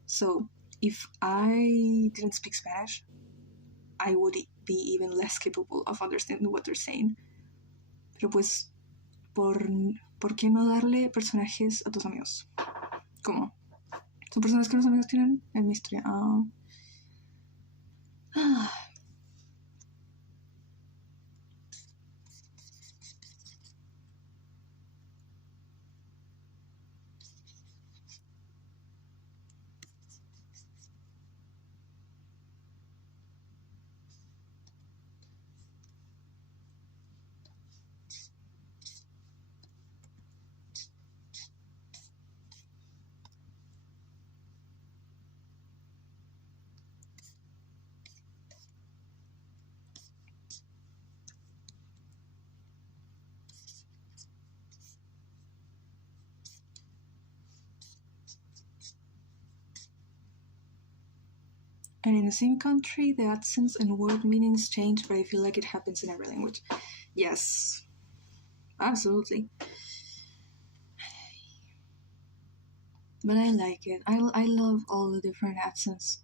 So if I didn't speak Spanish, I would be even less capable of understanding what they're saying. Pero pues, ¿por qué no darle personajes a tus amigos? ¿Cómo? Son personas que los amigos tienen en mi historia. And in the same country, the accents and word meanings change, but I feel like it happens in every language. Yes, absolutely. But I like it. I love all the different accents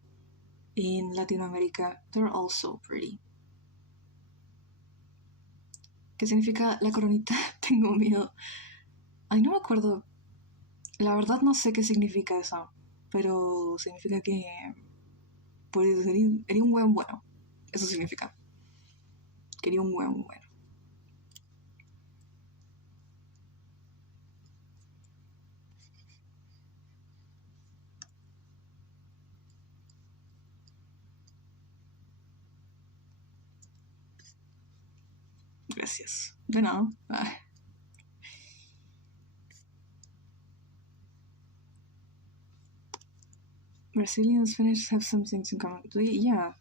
in Latin America. They're all so pretty. ¿Qué significa la coronita? Tengo miedo. Ay, no me acuerdo. La verdad no sé qué significa eso. Pero significa que pues, eres un buen bueno. Eso significa. Quería un buen bueno. Gracias. De nada. Ah. Brazilian and Spanish have some things in common. Yeah.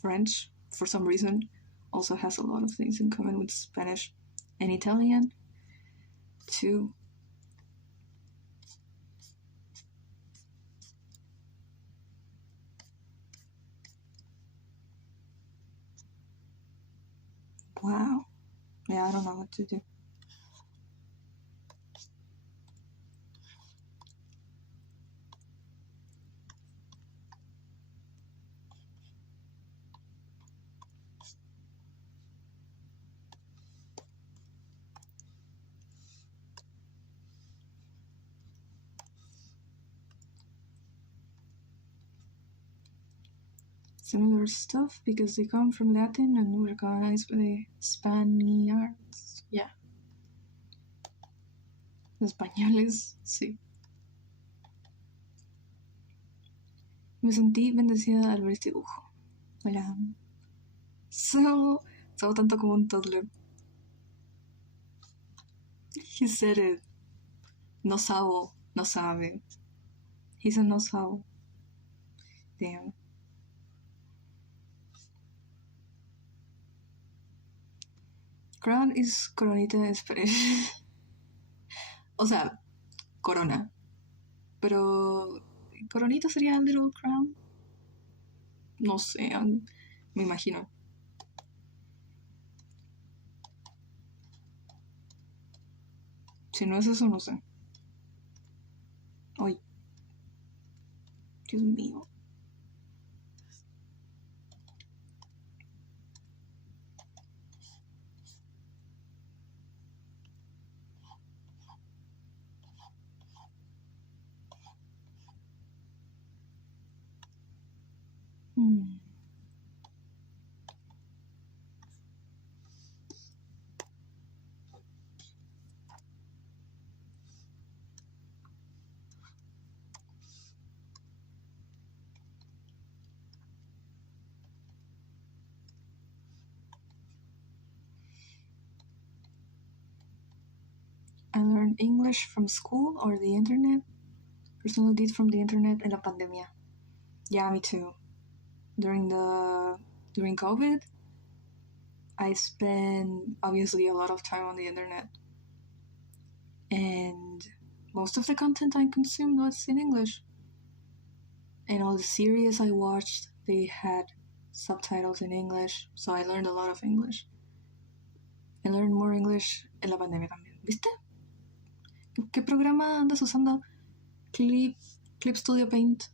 French, for some reason, also has a lot of things in common with Spanish and Italian, too. Wow. Yeah, I don't know what to do. Similar stuff because they come from Latin and were colonized by the Spaniards. Yeah. Los españoles, sí. Me sentí bendecida al ver este dibujo. Hola. So tanto como un toddler. He said it. No sabo. No sabe. He said no sabo. Damn. Crown is coronita en Spanish. O sea, corona. Pero coronita sería little crown. No sé, me imagino. Si no es eso, no sé. Ay, Dios mío. Hmm. I learned English from school or the internet. Personally did from the internet en la pandemia. Yeah, me too. During COVID, I spent obviously a lot of time on the internet. And most of the content I consumed was in English. And all the series I watched, they had subtitles in English, so I learned a lot of English. I learned more English en la pandemia también. ¿Viste? ¿Qué programa andas usando? Clip Studio Paint.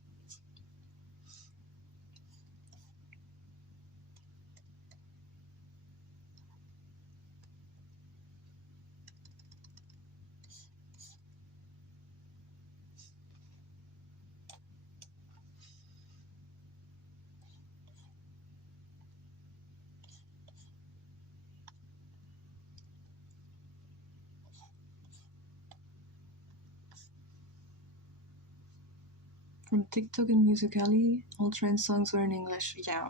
From TikTok and Musical.ly, all trend songs were in English. Yeah.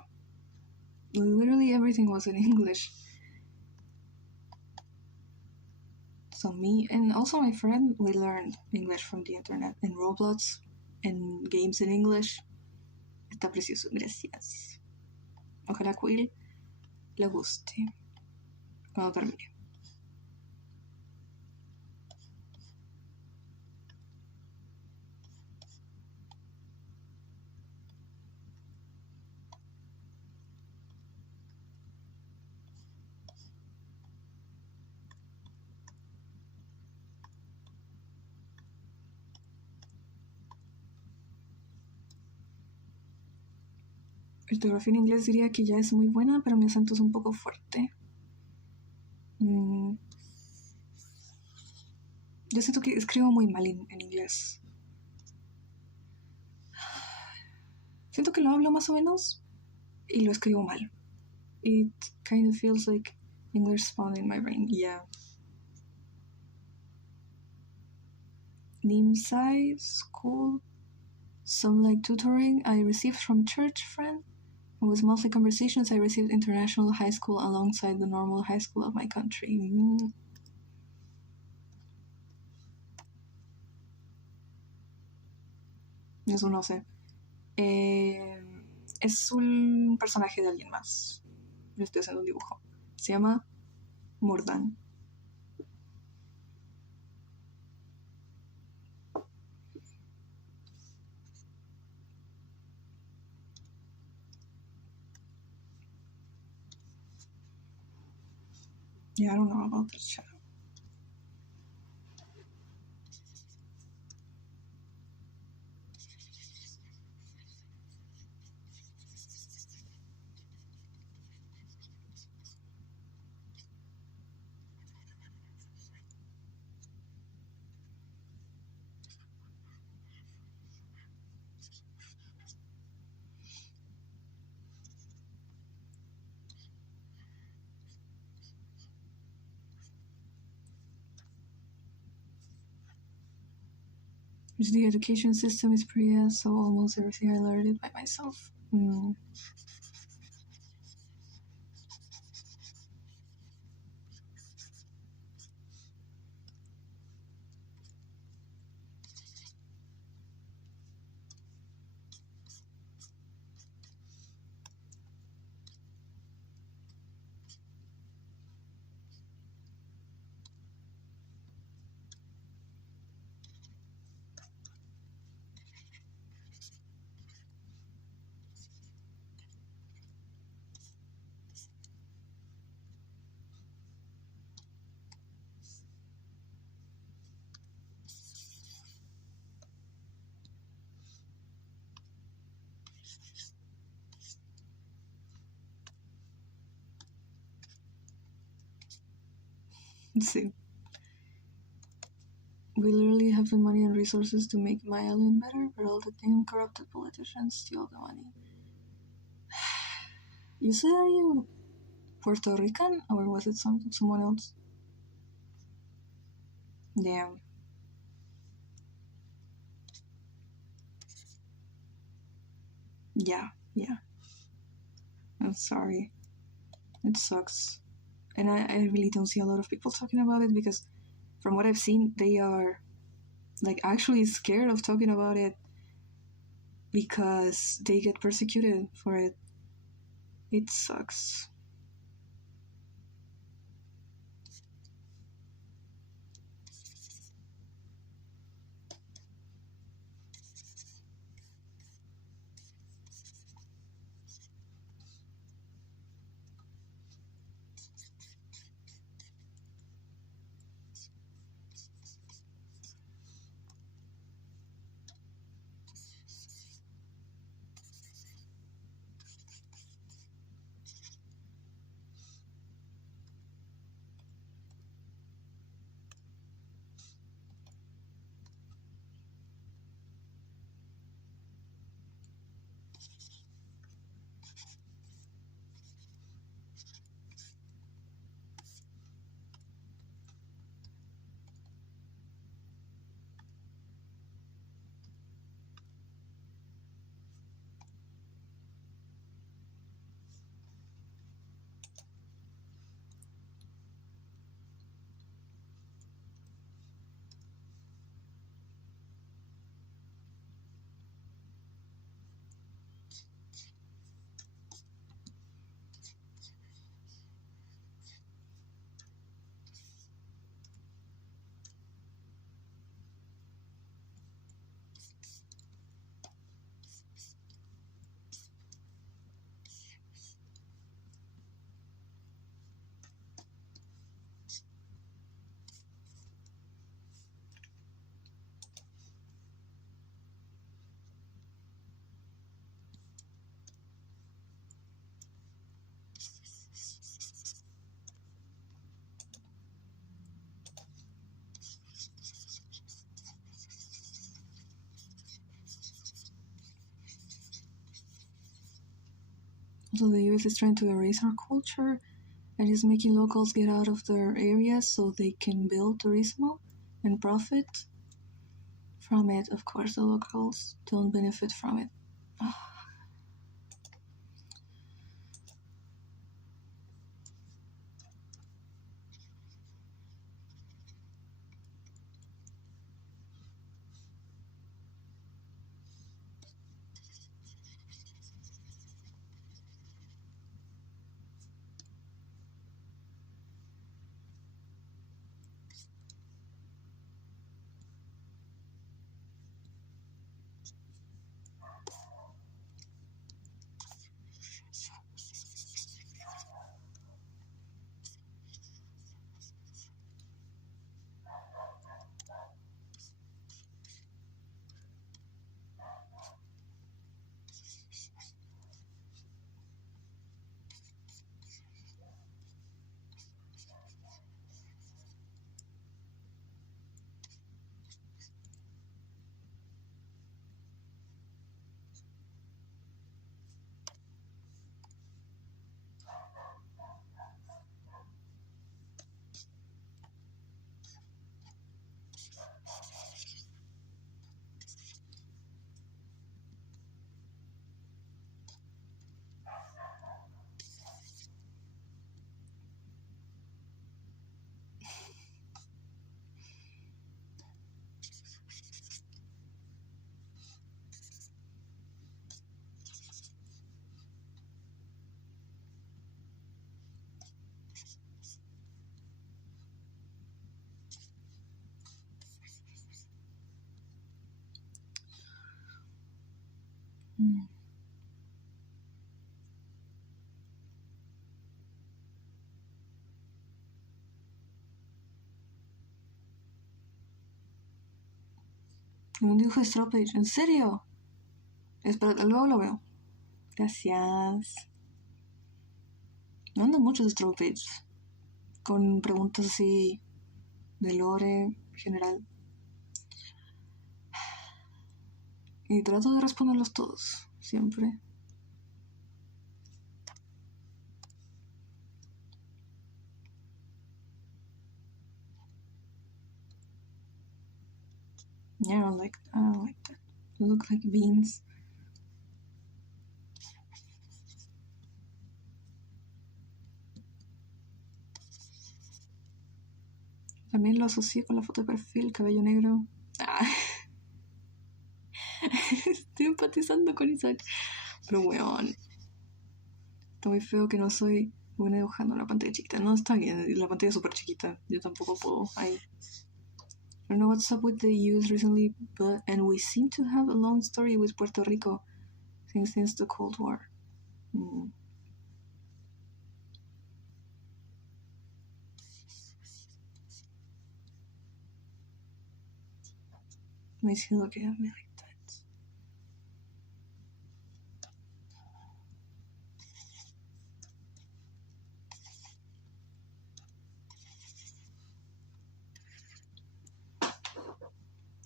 Literally everything was in English. So me and also my friend, we learned English from the internet in Roblox and games in English. Está precioso, gracias. Ojalá Quill le guste cuando termine. La ortografía en inglés diría que ya es muy buena, pero mi acento es un poco fuerte. Yo siento que escribo muy mal en inglés. Siento que lo hablo más o menos y lo escribo mal. It kind of feels like English spawned in my brain. Yeah. Nimsai school, some like tutoring I received from church friend. It was mostly conversations I received international high school alongside the normal high school of my country. Eso no sé. Es un personaje de alguien más. Le estoy haciendo un dibujo. Se llama Mordan. Yeah, I don't know about this shadow. The education system is pretty ass, so almost everything I learned it by myself. Let's see. We literally have the money and resources to make my island better, but all the damn corrupted politicians steal the money. You said, are you Puerto Rican, or was it someone else? Damn. Yeah. I'm sorry. It sucks. And I really don't see a lot of people talking about it because from what I've seen, they are like actually scared of talking about it because they get persecuted for it. It sucks. So the US is trying to erase our culture and is making locals get out of their areas so they can build tourism and profit from it. Of course, the locals don't benefit from it. Un dibujo de Strawpage, ¿en serio? Espera, luego lo veo. Gracias. Me mandan muchos Strawpage con preguntas así de lore general. Y trato de responderlos todos, siempre. Yeah, I don't like that. They look like beans. También lo asocié con la foto de perfil, cabello negro. Estoy empatizando con Isaac. Pero weón, está muy feo que no soy buena dibujando en la pantalla chiquita. No, está bien, la pantalla es súper chiquita. Yo tampoco puedo ahí. I don't know what's up with the US recently, and we seem to have a long story with Puerto Rico since the Cold War. Makes you look at me like that.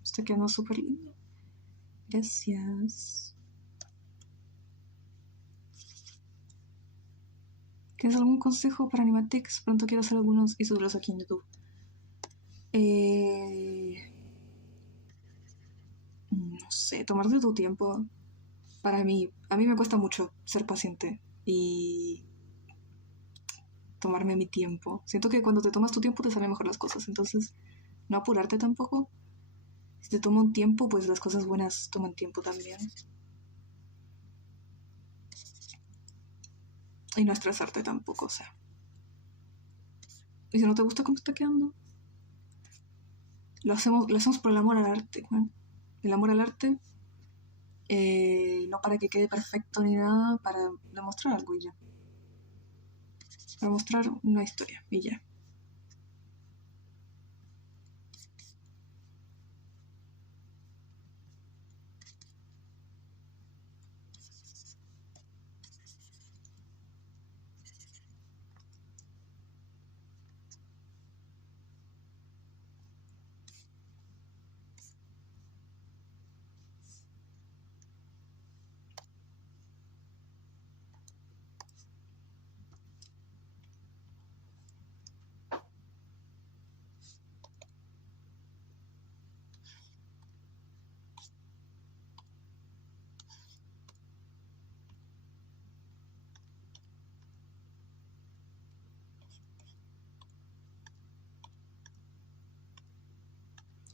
Está quedando súper lindo. Gracias. ¿Tienes algún consejo para Animatics? Pronto quiero hacer algunos y subirlos aquí en YouTube. No sé, tomarte tu tiempo. A mí me cuesta mucho ser paciente y tomarme mi tiempo. Siento que cuando te tomas tu tiempo te salen mejor las cosas, entonces no apurarte tampoco. Si te toma un tiempo, pues las cosas buenas toman tiempo también. Y no estresarte tampoco, o sea. Y si no te gusta cómo está quedando, lo hacemos por el amor al arte, man. El amor al arte, no para que quede perfecto ni nada, para demostrar algo y ya. Para mostrar una historia y ya.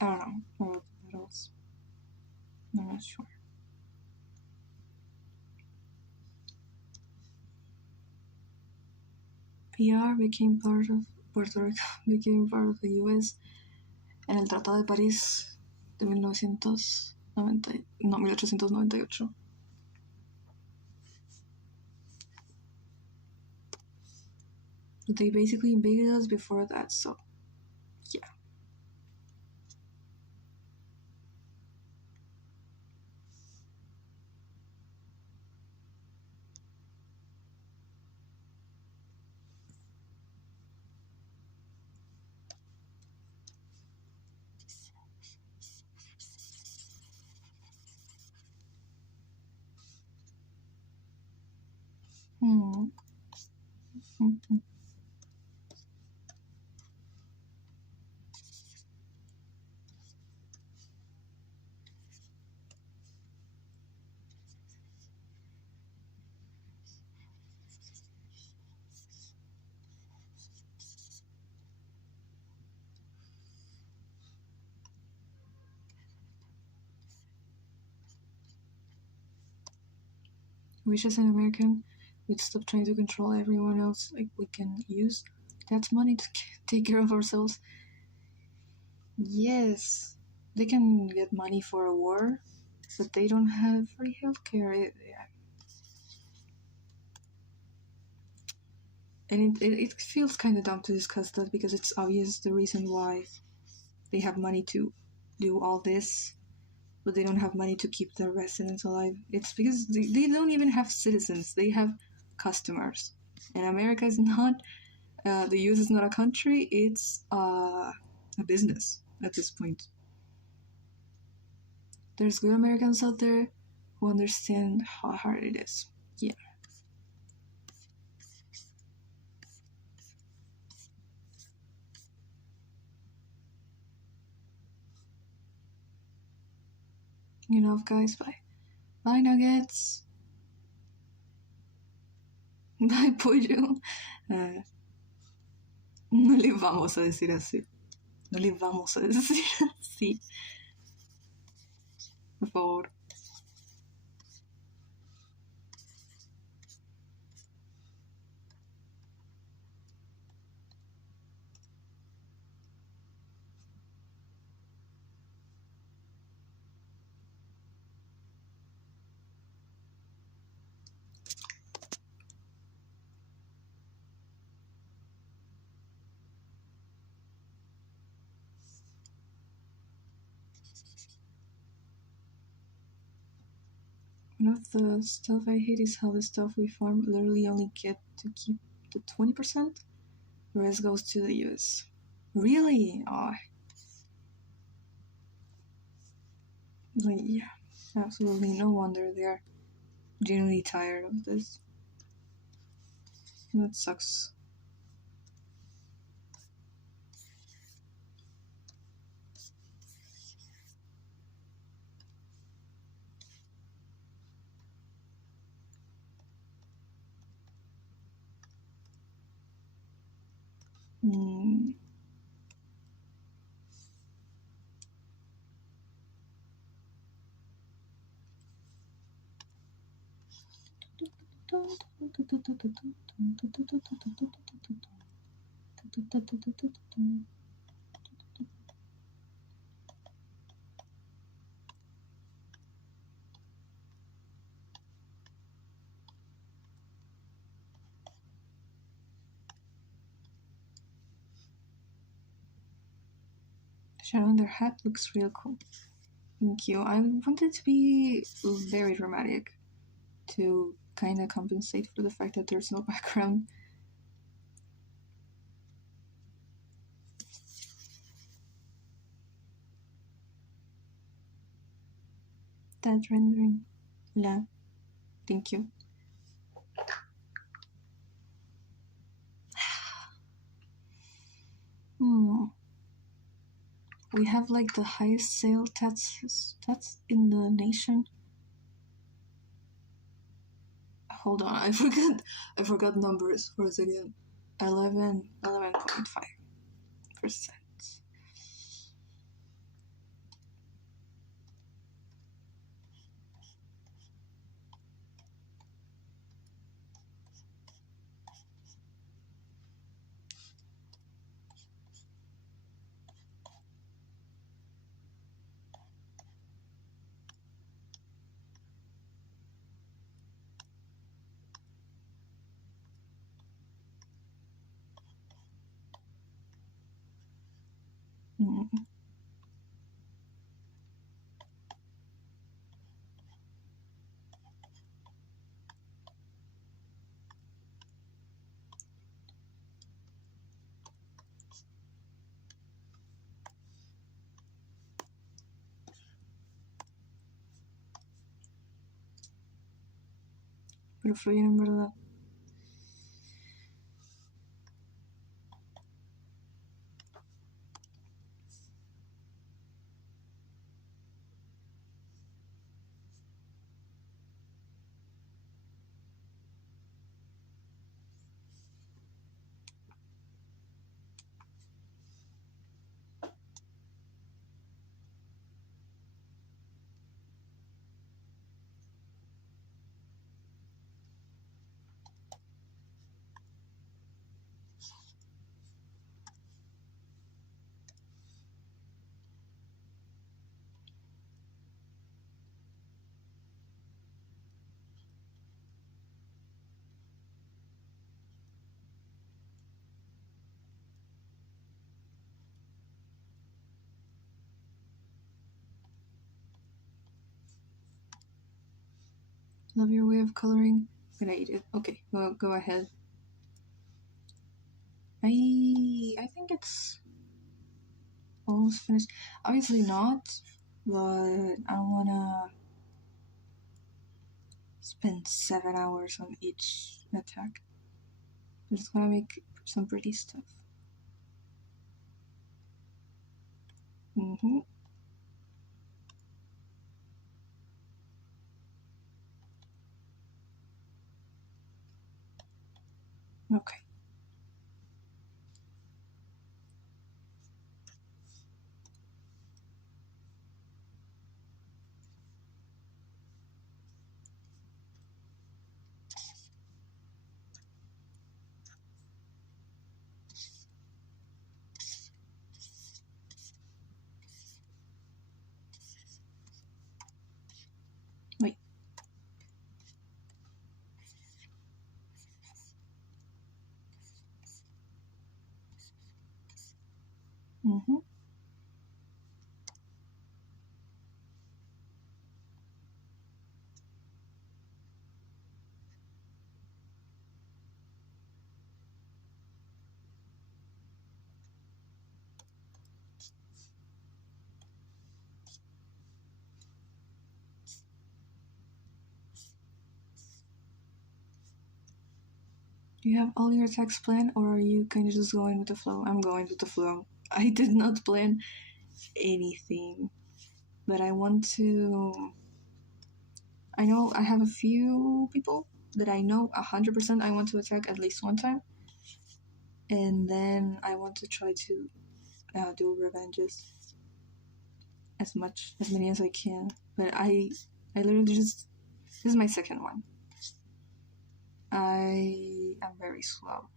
I don't know about the medals. I'm not sure. PR became part of Puerto Rico, became part of the US en el Tratado de París de 1898. They basically invaded us before that, so yeah. Hmm. Wish as an American we'd stop trying to control everyone else like we can use that money to take care of ourselves. Yes, they can get money for a war, but they don't have free healthcare. And it feels kind of dumb to discuss that because it's obvious the reason why they have money to do all this, but they don't have money to keep their residents alive. It's because they don't even have citizens, they have customers. And America is not, the US is not a country, it's a business at this point. There's good Americans out there who understand how hard it is. Yeah. Enough, guys. Bye. Bye, Nuggets. Bye, Pollo. No le vamos a decir así. No le vamos a decir así. Por favor. One of the stuff I hate is how the stuff we farm literally only get to keep the 20%. The rest goes to the US. Really? Oh. Like, yeah. Absolutely no wonder they're genuinely tired of this. That sucks. Hmm. Shadow on their hat looks real cool. Thank you. I wanted to be very dramatic to kind of compensate for the fact that there's no background. That rendering. La. Thank you. We have like the highest sale taxes in the nation. Hold on, I forgot numbers for a second. 11.5%. Mm. Pero fluyen en verdad. Love your way of coloring. But I eat it. Okay, well, go ahead. I think it's almost finished. Obviously not, but I don't wanna spend 7 hours on each attack. I just wanna make some pretty stuff. Mm-hmm. Okay. Wait. Mm-hmm. Do you have all your attacks planned, or are you kind of just going with the flow? I'm going with the flow. I did not plan anything, but I want to. I know I have a few people that I know 100% I want to attack at least one time, and then I want to try to do revenges as many as I can. But I literally just. This is my second one. I am very slow.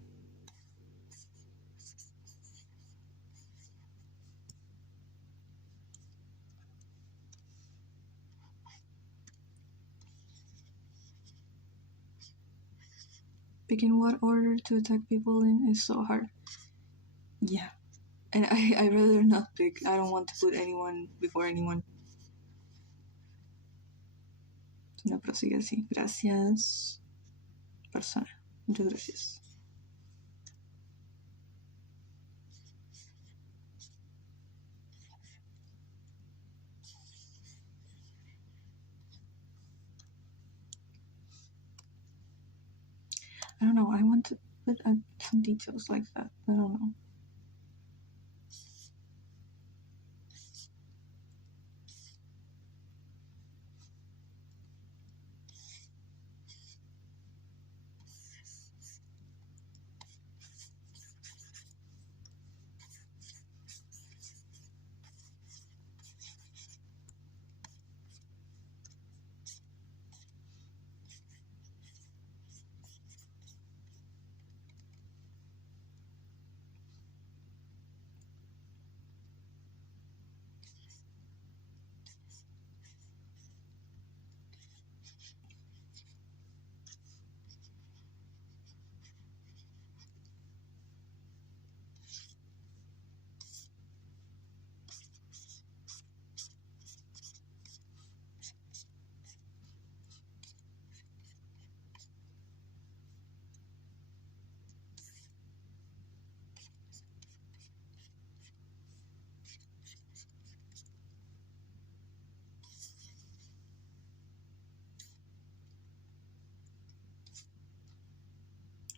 Picking what order to attack people in is so hard. Yeah. And I rather not pick. I don't want to put anyone before anyone. No prosigue así. Gracias, persona. Muchas gracias. I don't know. I want to put some details like that. I don't know.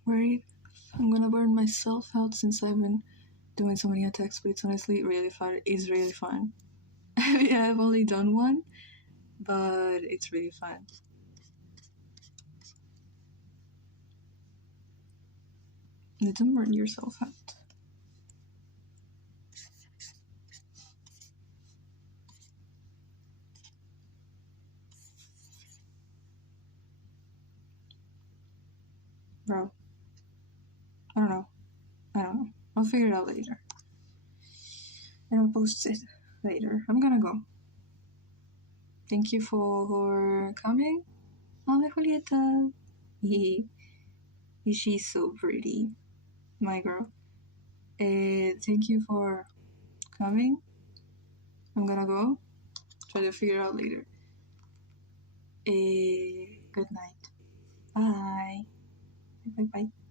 worried I'm gonna burn myself out since I've been doing so many attacks, but it's honestly really fun. It's really fun. I mean, I've only done one, but it's really fun. You don't burn yourself out. Bro. I don't know. I'll figure it out later. And I'll post it later. I'm gonna go. Thank you for coming. Oh, my Julieta. She's so pretty. My girl. Thank you for coming. I'm gonna go. Try to figure it out later. Good night. Bye. Bye bye.